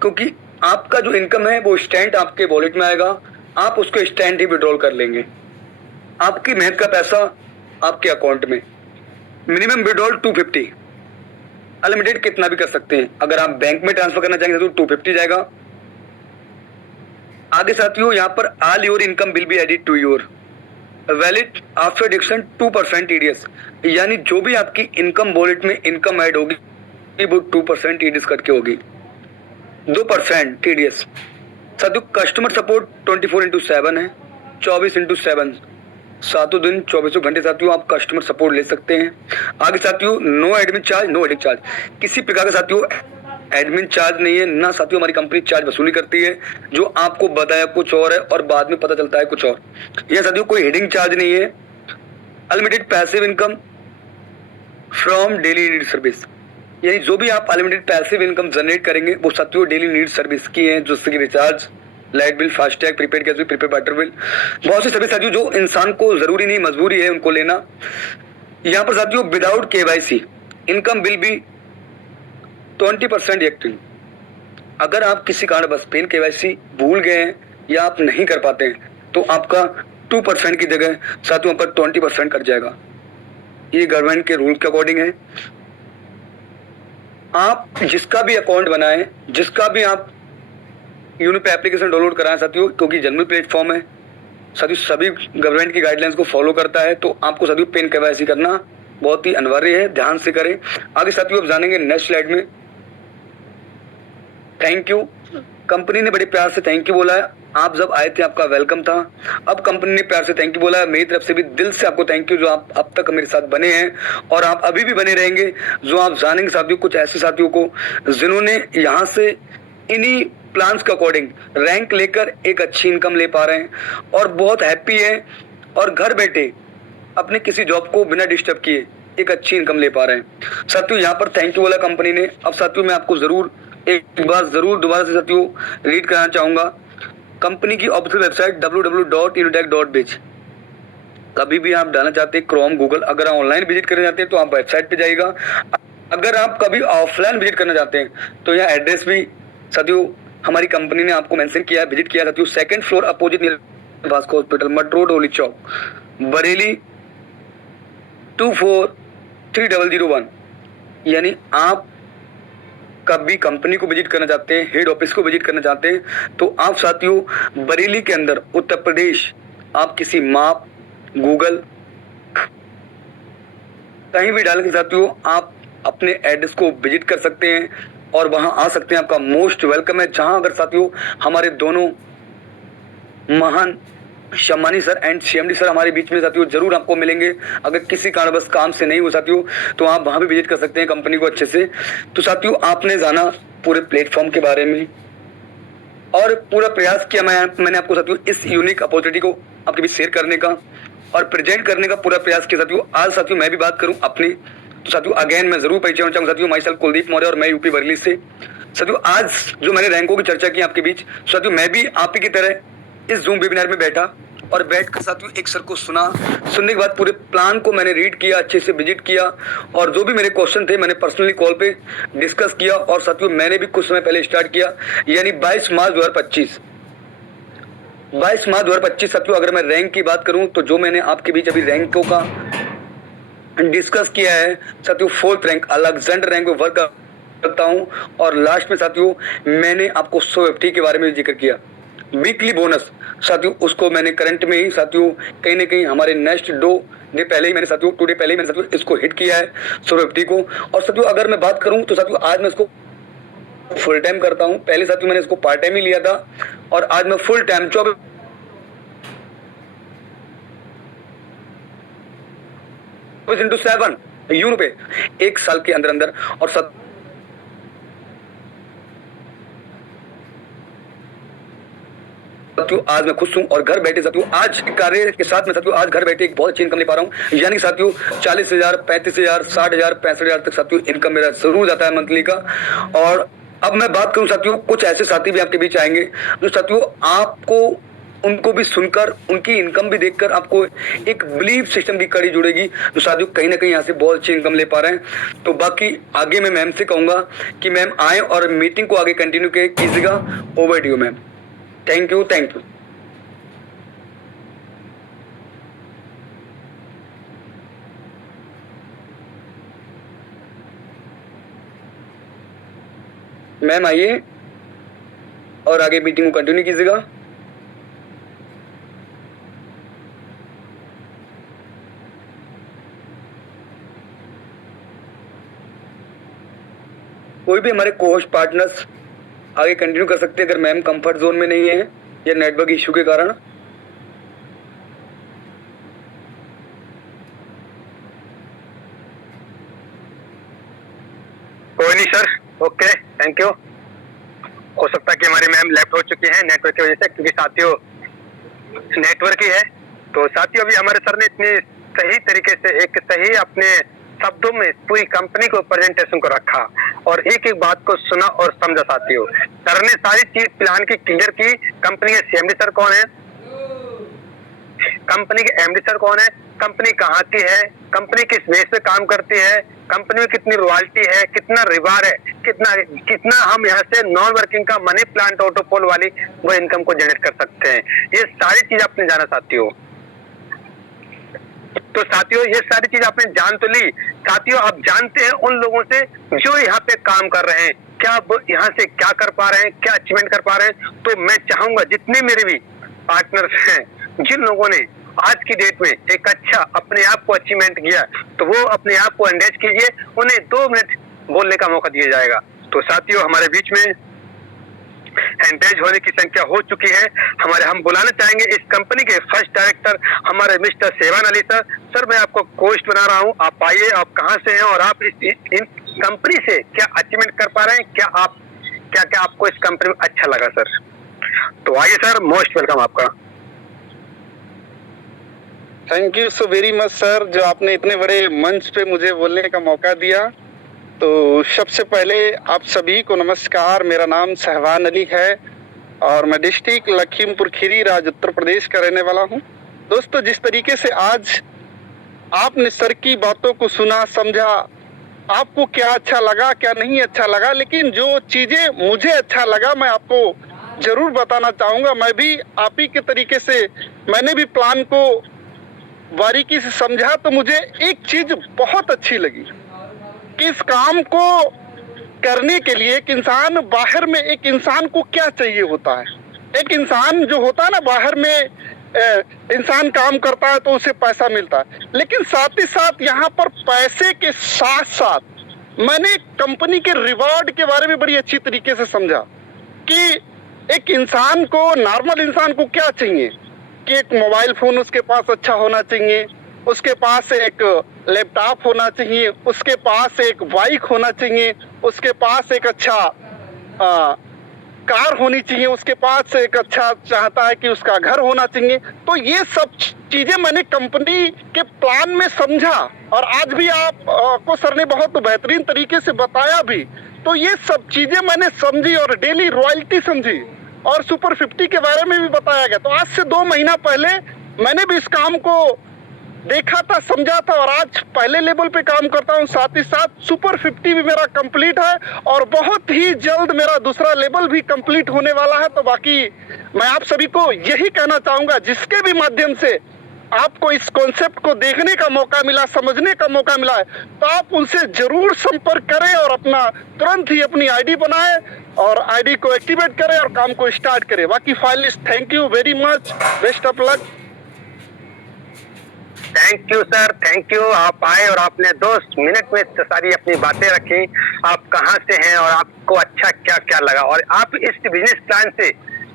क्योंकि आपका जो इनकम है वो इंस्टेंट आपके वॉलेट में आएगा, आप उसको इंस्टेंट ही विड्रॉल कर लेंगे, आपकी मेहनत का पैसा आपके अकाउंट में। मिनिमम विड्रॉल 250, अनलिमिटेड कितना भी कर सकते हैं। अगर आप बैंक में ट्रांसफर करना चाहेंगे तो 250 जाएगा। आगे साथियों यहाँ पर all your income will be added to your valid after deduction 2% TDS, यानी जो भी आपकी इनकम वॉलेट में इनकम ऐड होगी वो 2% टीडीएस कट के होगी, 2% टीडीएस। साथियों कस्टमर सपोर्ट 24/7 है, 24/7, 7 दिन 24 घंटे साथियों आप कस्टमर सपोर्ट ले सकते हैं। आगे साथियों no admin charge, no edit charge, किसी प्रकार का साथियों एडमिन चार्ज नहीं है ना साथियों, हमारी कंपनी चार्ज वसूली करती है, जो आपको बताया कुछ और है और बाद में पता चलता है कुछ और। यह साथियों कोई हेडिंग चार्ज नहीं है। Unlimited passive income from daily need service, यानी जो भी आप अनलिमिटेड पैसिव इनकम जनरेट करेंगे वो साथियों डेली नीड सर्विस की है, जैसे कि recharge, light bill, FASTag, prepaid gas bill, prepaid water bill, बहुत सी सर्विस साथियों जो इंसान को जरूरी नहीं मजबूरी है उनको लेना। यहाँ पर साथियों without KYC income will B 20% acting. अगर आप किसी कारणवश पेन केवाईसी भूल गए हैं या आप नहीं कर पाते हैं तो आपका 2% की जगह साथियों पर 20% कट जाएगा। ये गवर्नमेंट के रूल के अकॉर्डिंग है। आप जिसका भी अकाउंट बनाएं, जिसका भी आप यूनिप एप्लीकेशन डाउनलोड कराएं साथियों, क्योंकि जनरल प्लेटफॉर्म है साथियों, सभी गवर्नमेंट की गाइडलाइंस को फॉलो करता है, तो आपको साथियों पेन केवाईसी करना बहुत ही अनिवार्य है, ध्यान से करें। आगे साथियों आप जानेंगे नेक्स्ट स्लाइड में। थैंक यू, कंपनी ने बड़े प्यार से थैंक यू बोला है, आप जब आए थे आपका वेलकम था, अब कंपनी ने प्यार से थैंक यू बोला है। मेरी तरफ से भी दिल से आपको थैंक यू, जो आप अब तक मेरे साथ बने हैं और आप अभी भी बने रहेंगे। जो आप जानेंगे साथियों कुछ ऐसे साथियों को जिन्होंने यहाँ से इन्हीं प्लान्स के अकॉर्डिंग रैंक लेकर एक अच्छी इनकम ले पा रहे हैं और बहुत हैप्पी है, और घर बैठे अपने किसी जॉब को बिना डिस्टर्ब किए एक अच्छी इनकम ले पा रहे हैं साथियों। यहाँ पर थैंक यू बोला कंपनी ने। अब साथियों मैं आपको जरूर एक बार जरूर दोबारा से साथियों रीड कराना चाहूंगा कंपनी की ऑफिशियल वेबसाइट www.unitech.biz। कभी भी आप डालना चाहते हैं क्रोम, गूगल, अगर आप ऑनलाइन विजिट करना चाहते हैं तो आप वेबसाइट पे जाइएगा। अगर आप कभी ऑफलाइन विजिट करना चाहते हैं तो यहाँ एड्रेस भी साथियों हमारी कंपनी ने आपको मेंशन किया है, विजिट किया साथियों। 2nd floor opposite near Bhaskar hospital, मट रोड, होली चौक, बरेली 243001। यानी आप कभी कंपनी को विजिट करना चाहते हैं, हेड ऑफिस को विजिट करना चाहते हैं तो आप साथियों बरेली के अंदर उत्तर प्रदेश, आप किसी मैप, गूगल कहीं भी डाल के साथियों आप अपने एड्रेस को विजिट कर सकते हैं और वहां आ सकते हैं। आपका मोस्ट वेलकम है। जहां अगर साथियों हमारे दोनों महान Shamani sir and CMD sir हमारे बीच में साथियों जरूर आपको मिलेंगे। अगर किसी कारणवश काम से नहीं हो साथियों तो आप वहां भी विजिट कर सकते हैं कंपनी को अच्छे से। तो साथियों आपने जाना पूरे प्लेटफॉर्म के बारे में और पूरा प्रयास किया मैंने आपको साथियों इस यूनिक अपॉर्चुनिटी को आपके बीच शेयर करने का और प्रेजेंट करने का पूरा प्रयास किया साथियों। आज साथियों मैं भी बात करूं अपनी, तो साथियों अगेन मैं जरूर परिचय होना चाहूंगा साथियों। माई सेल्फ कुलदीप मौर्य और मैं यूपी बरेली से। साथियों आज जो मैंने रैंकों की चर्चा की आपके बीच, साथियों मैं भी आप ही की तरह इस जूम वेबिनार में बैठा और बैठकर साथियों एक सर को सुनने के बाद पूरे प्लान को मैंने रीड किया, अच्छे से विजिट किया और जो भी मेरे क्वेश्चन थे मैंने पर्सनली कॉल पे डिस्कस किया। और साथियों मैंने भी कुछ समय पहले स्टार्ट किया, यानी 22 मार्च 2025 साथियों अगर मैं रैंक की बात करूं तो जो मैंने आपके बीच अभी रैंकों का डिस्कस किया है साथियों, 4th रैंक अलेक्जेंडर रैंक में वर्क करता हूं। और लास्ट में साथियों मैंने आपको 100 FT के बारे में जिक्र किया। वीकली बोनस साथियों उसको मैंने करंट में ही साथियों कहीं ना कहीं हमारे नेक्स्ट 2 डे पहले ही मैंने साथियों 2 डे पहले ही मैंने साथियों इसको हिट किया है 100 FT को। और साथियों अगर मैं बात करूं तो साथियों आज मैं इसको फुल टाइम करता हूं। पहले साथियों मैंने इसको पार्ट टाइम ही लिया था और आज मैं फुल टाइम 24/7 यूरो पे 1 साल के अंदर और साथियों आज मैं खुश हूं और घर बैठे साथियों आज कार्य के साथ में साथियों आज घर बैठे एक बहुत अच्छी इनकम ले पा रहा हूं। यानी साथियों 40,000, 35,000, 60,000, 65,000 तक साथियों इनकम मेरा जरूर जाता है मंथली का। और अब मैं बात करूं साथियों, कुछ ऐसे साथी भी आपके बीच आएंगे जो साथियों आपको उनको भी सुनकर उनकी इनकम भी देखकर आपको एक बिलीफ सिस्टम की कड़ी जुड़ेगी जो साथियों कहीं ना कहीं यहाँ से बहुत अच्छी इनकम ले पा रहे हैं। तो बाकी आगे मैं मैम से कहूंगा कि मैम आए और मीटिंग को आगे कंटिन्यू कीजिएगा। Over to you ma'am. Thank you. Ma'am आइए और आगे मीटिंग को कंटिन्यू कीजिएगा। कोई भी हमारे कोहोस्ट पार्टनर्स आगे कंटिन्यू कर सकते हैं अगर मैम कंफर्ट जोन में नहीं है या नेटवर्क इश्यू के कारण। कोई नहीं सर, ओके थैंक यू। हो सकता है कि हमारी मैम लेफ्ट हो चुकी है नेटवर्क की वजह से, क्योंकि साथियों नेटवर्क ही है। तो साथियों अभी हमारे सर ने इतनी सही तरीके से एक सही अपने शब्दों में पूरी कंपनी को प्रेजेंटेशन को रखा और एक एक बात को सुना और समझा। साथियों सर ने सारी चीज प्लान की क्लियर की। कंपनी के सीएमडी सर कौन है, कंपनी के एमडी सर कौन है, कंपनी कहाँ की है, कंपनी किस बेस पे काम करती है, कंपनी में कितनी रॉयल्टी है, कितना रिवार है, कितना हम यहाँ से नॉन वर्किंग का मनी प्लांट ऑटोपोल वाली वो इनकम को जनरेट कर सकते हैं। ये सारी चीज आपने जाना साथियों। तो साथियों ये सारी चीज आपने जान तो ली। साथियों आप जानते हैं उन लोगों से जो यहाँ पे काम कर रहे हैं, क्या वो यहाँ से क्या कर पा रहे हैं, क्या अचीवमेंट कर पा रहे हैं। तो मैं चाहूंगा जितने मेरे भी पार्टनर्स हैं, जिन लोगों ने आज की डेट में एक अच्छा अपने आप को अचीवमेंट किया, तो वो अपने आप को एंगेज कीजिए, उन्हें 2 मिनट बोलने का मौका दिया जाएगा। तो साथियों हमारे बीच में एंगेज होने की संख्या हो चुकी है। हम बुलाना चाहेंगे इस कंपनी के फर्स्ट डायरेक्टर हमारे मिस्टर सेवान अली सर। सर मैं आपको कोस्ट बना रहा हूँ, आप आइए, आप कहाँ से हैं और आप इन कंपनी से क्या अचीवमेंट कर पा रहे हैं, क्या आपको इस कंपनी में अच्छा लगा सर। तो आइए सर, मोस्ट वेलकम आपका। Thank you so very much sir, जो आपने इतने बड़े मंच पे मुझे बोलने का मौका दिया। तो सबसे पहले आप सभी को नमस्कार। मेरा नाम सहवान अली है और मैं डिस्ट्रिक्ट लखीमपुर खीरी, राज्य उत्तर प्रदेश का रहने वाला हूं। दोस्तों जिस तरीके से आज आपने सर की बातों को सुना, समझा, आपको क्या अच्छा लगा क्या नहीं अच्छा लगा, लेकिन जो चीजें मुझे अच्छा लगा मैं आपको जरूर बताना चाहूंगा। मैं भी आप ही के तरीके से मैंने भी प्लान को बारीकी से समझा, तो मुझे एक चीज बहुत अच्छी लगी कि इस काम को करने के लिए एक इंसान बाहर में एक इंसान को क्या चाहिए होता है। एक इंसान जो होता है ना, बाहर में इंसान काम करता है तो उसे पैसा मिलता है, लेकिन साथ ही साथ यहाँ पर पैसे के साथ साथ मैंने कंपनी के रिवॉर्ड के बारे में बड़ी अच्छी तरीके से समझा कि एक इंसान को, नॉर्मल इंसान को क्या चाहिए कि एक मोबाइल फोन उसके पास अच्छा होना चाहिए, उसके पास एक लैपटॉप होना चाहिए, उसके पास एक बाइक होना चाहिए, उसके पास एक अच्छा कार होनी चाहिए, उसके पास एक अच्छा चाहता है कि उसका घर होना चाहिए। तो ये सब चीजें मैंने कंपनी के प्लान में समझा और आज भी आप को सर ने बहुत बेहतरीन तरीके से बताया भी। तो ये सब चीजें मैंने समझी और डेली रॉयल्टी समझी और सुपर 50 के बारे में भी बताया गया। तो आज से 2 महीना पहले मैंने भी इस काम को देखा था, समझा था और आज पहले लेवल पे काम करता हूँ। साथ ही साथ सुपर 50 भी मेरा कंप्लीट है और बहुत ही जल्द मेरा दूसरा लेवल भी कंप्लीट होने वाला है। तो बाकी मैं आप सभी को यही कहना चाहूंगा, जिसके भी माध्यम से आपको इस कॉन्सेप्ट को देखने का मौका मिला, समझने का मौका मिला है, तो आप उनसे जरूर संपर्क करें और अपना तुरंत ही अपनी आईडी बनाएं और आईडी को एक्टिवेट करें और काम को स्टार्ट करें। बाकी finalist, thank you very much, best of luck. Thank you sir, thank you. आप आए और आपने 2 मिनट में सारी अपनी बातें रखी। आप कहाँ से हैं और आपको अच्छा क्या क्या लगा और आप इस बिजनेस प्लान से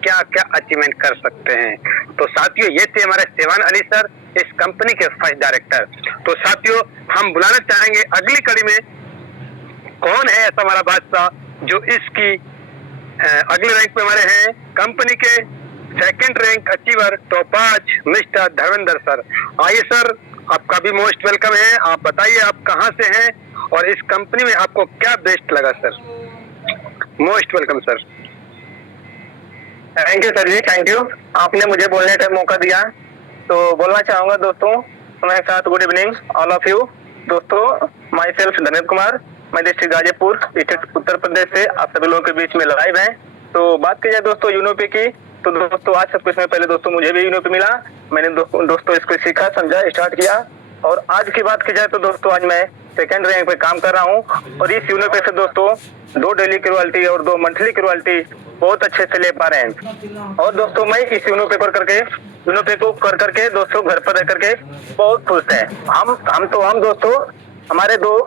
क्या क्या अचीवमेंट कर सकते हैं। तो साथियों, ये थे हमारे सेवान अली सर, इस कंपनी के फर्स्ट डायरेक्टर। तो साथियों, हम बुलाना चाहेंगे अगली कड़ी में कौन है ऐसा हमारा बादशाह जो इसकी अगले रैंक पे हमारे हैं, कंपनी के 2nd rank achiever top 5 mister Dharmendra sir. आइए सर, आपका भी मोस्ट वेलकम है। आप बताइए आप कहाँ से हैं और इस कंपनी में आपको क्या बेस्ट लगा sir. Most welcome sir. Thank you sir ji, thank you. आपने मुझे बोलने का मौका दिया तो बोलना चाहूंगा दोस्तों मेरे साथ। Good evening all of you. दोस्तों, माई सेल्फ धर्मेंद्र कुमार, मैं डिस्ट्रिक्ट गाजीपुर उत्तर प्रदेश से आप सभी लोगों के बीच में लाइव है। तो बात की जाए दोस्तों यूनोपे की, तो दोस्तों आज सब कुछ में पहले दोस्तों मुझे भी यूनोपे मिला। मैंने दोस्तों इसको सीखा, समझा, स्टार्ट किया और आज की बात की जाए तो दोस्तों आज मैं 2nd रैंक पे काम कर रहा हूँ और इस यूनोपे से दोस्तों 2 डेली की रॉयल्टी और 2 मंथली की रॉयल्टी बहुत अच्छे से ले पा रहे हैं। और दोस्तों मैं इस यूनोपे को कर करके दोस्तों घर पर रह करके बहुत खुश है। हम दोस्तों हमारे 2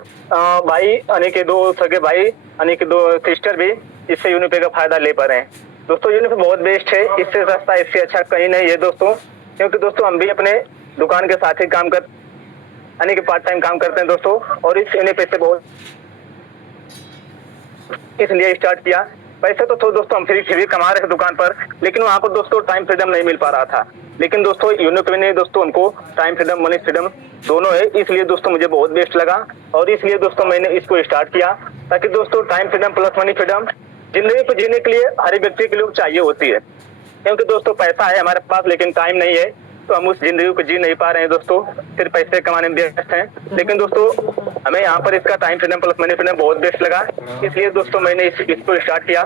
भाई यानी के 2 सगे भाई यानी के 2 सिस्टर भी इससे यूनोपे का फायदा ले पा रहे हैं। दोस्तों यूनोपे बहुत बेस्ट है, इससे सस्ता इससे अच्छा कहीं नहीं है दोस्तों। क्योंकि दोस्तों हम भी अपने दुकान के साथ ही काम कर यानी कि पार्ट टाइम काम करते हैं दोस्तों और इस यूनोपे से बहुत इसलिए स्टार्ट किया। पैसे तो दोस्तों हम फिर भी कमा रहे थे दुकान पर, लेकिन वहाँ पर दोस्तों टाइम फ्रीडम नहीं मिल पा रहा था। लेकिन दोस्तों यूनोपे में दोस्तों हमको टाइम फ्रीडम, मनी फ्रीडम दोनों है, इसलिए दोस्तों मुझे बहुत बेस्ट लगा और इसलिए दोस्तों मैंने इसको स्टार्ट किया ताकि दोस्तों time freedom plus money freedom जिंदगी को जीने के लिए हर एक व्यक्ति के लिए चाहिए होती है। क्योंकि दोस्तों पैसा है हमारे पास लेकिन टाइम नहीं है, तो हम उस जिंदगी को जी नहीं पा रहे हैं दोस्तों, सिर्फ पैसे कमाने में व्यस्त हैं। लेकिन दोस्तों हमें यहाँ पर इसका time freedom plus money freedom बहुत बेस्ट लगा, इसलिए दोस्तों मैंने इसको स्टार्ट किया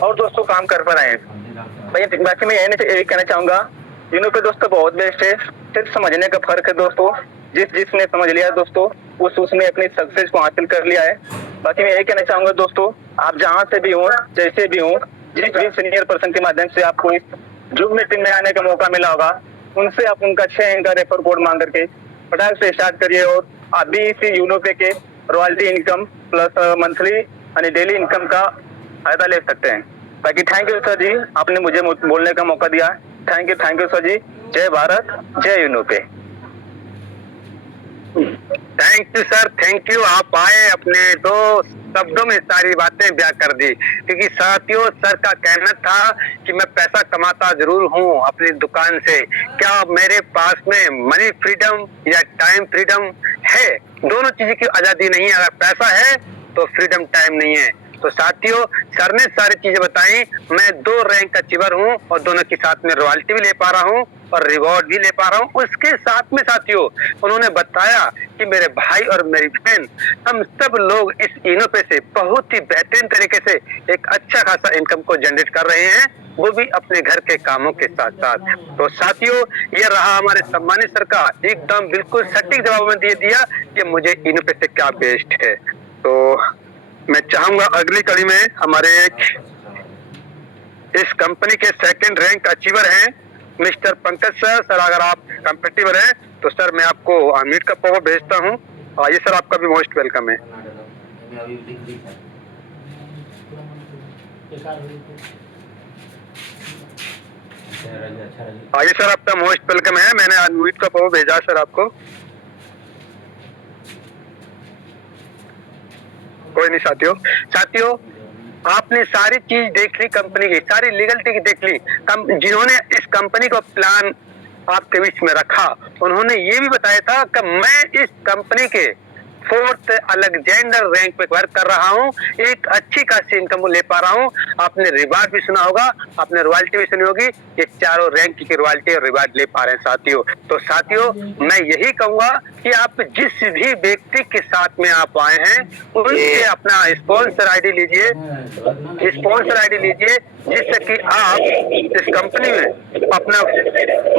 और दोस्तों काम कर पा रहे हैं। बाकी मैं यही कहना चाहूंगा, यूनोपे दोस्तों बहुत बेस्ट है, सिर्फ समझने का फर्क है दोस्तों। जिसने समझ लिया दोस्तों उसने अपनी सक्सेस को हासिल कर लिया है। बाकी मैं यही कहना चाहूंगा दोस्तों, आप जहाँ से भी हो, जैसे भी हो, जिस भी सीनियर पर्सन के माध्यम से आपको इस जूम मीटिंग में आने का मौका मिला होगा, उनसे आप उनका 6 अंक का रेफर कोड मांग करके फटाक से स्टार्ट करिए और आप भी इसी यूनोपे के रॉयल्टी इनकम प्लस मंथली यानी डेली इनकम का फायदा ले सकते हैं। बाकी थैंक यू सर जी, आपने मुझे बोलने का मौका दिया। Thank you sir ji. जय भारत, जय यूनोपे। Thank you sir, thank you. आप आए, अपने 2 शब्दों में सारी बातें बयां कर दी। क्योंकि साथियों, सर का कहना था कि मैं पैसा कमाता जरूर हूँ अपनी दुकान से, क्या मेरे पास में मनी फ्रीडम या टाइम फ्रीडम है? दोनों चीजें की आजादी नहीं है। अगर पैसा है तो फ्रीडम टाइम नहीं है। तो साथियों, सर ने सारी चीजें बताई। मैं 2 रैंक अचीवर हूँ और दोनों के साथ में रॉयल्टी भी ले पा रहा हूँ और रिवॉर्ड भी ले पा रहा हूँ। उसके साथ में साथियों उन्होंने बताया कि मेरे भाई और मेरी बहन, हम सब लोग इस यूनोपे से बहुत ही बेहतरीन तरीके से एक अच्छा खासा इनकम को जनरेट कर रहे हैं, वो भी अपने घर के कामों के साथ साथ। तो साथियों, ये रहा हमारे सम्मानित सर का एकदम बिल्कुल सटीक जवाब में दे दिया कि मुझे यूनोपे से क्या बेस्ट है। तो मैं चाहूंगा अगली कड़ी में हमारे इस कंपनी के 2nd रैंक अचीवर हैं मिस्टर पंकज सर। सर अगर आप कंपेटिटिव हैं तो सर मैं आपको अनम्यूट का पावर भेजता हूं। ये सर आपका भी मोस्ट वेलकम है। अभी लिख दी था। आइए सर, आपका मोस्ट वेलकम है। मैंने अनम्यूट का वो भेजा सर आपको। कोई नहीं साथियों, आपने सारी चीज देख ली, कंपनी की सारी लीगलिटी देख ली। जिन्होंने इस कंपनी को प्लान आपके बीच में रखा, उन्होंने ये भी बताया था कि मैं इस कंपनी के 4th अलेक्जेंडर रैंक पे वर्क कर रहा हूँ, एक अच्छी खासी इनकम ले पा रहा हूँ। आपने रिवार्ड भी सुना होगा, आपने रॉयल्टी भी सुनी होगी। ये चारों रैंक की रॉयल्टी और रिवार्ड ले पा रहे हैं साथियों। तो साथियों, मैं यही कहूंगा कि आप जिस भी व्यक्ति के साथ में आप आए हैं, उनसे अपना स्पॉन्सर आईडी लीजिए, जिससे कि आप इस कंपनी में अपना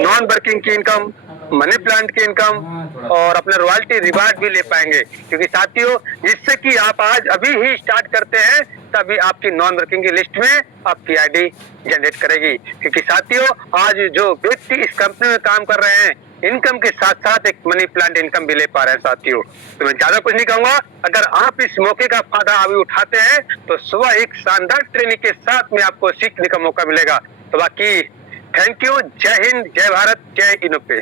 नॉन वर्किंग की इनकम, मनी प्लांट की इनकम और अपने रॉयल्टी रिवार्ड भी ले पाएंगे। क्योंकि साथियों, जिससे कि आप आज अभी ही स्टार्ट करते हैं, तभी आपकी नॉन वर्किंग की लिस्ट में आपकी आईडी जनरेट करेगी। क्योंकि साथियों, आज जो व्यक्ति इस कंपनी में काम कर रहे हैं, इनकम के साथ साथ एक मनी प्लांट इनकम भी ले पा रहे हैं साथियों। तो मैं ज्यादा कुछ नहीं कहूंगा। अगर आप इस मौके का फायदा अभी उठाते हैं, तो सुबह एक शानदार ट्रेनिंग के साथ में आपको सीखने का मौका मिलेगा। तो बाकी थैंक यू। जय हिंद, जय भारत, जय इनोपे।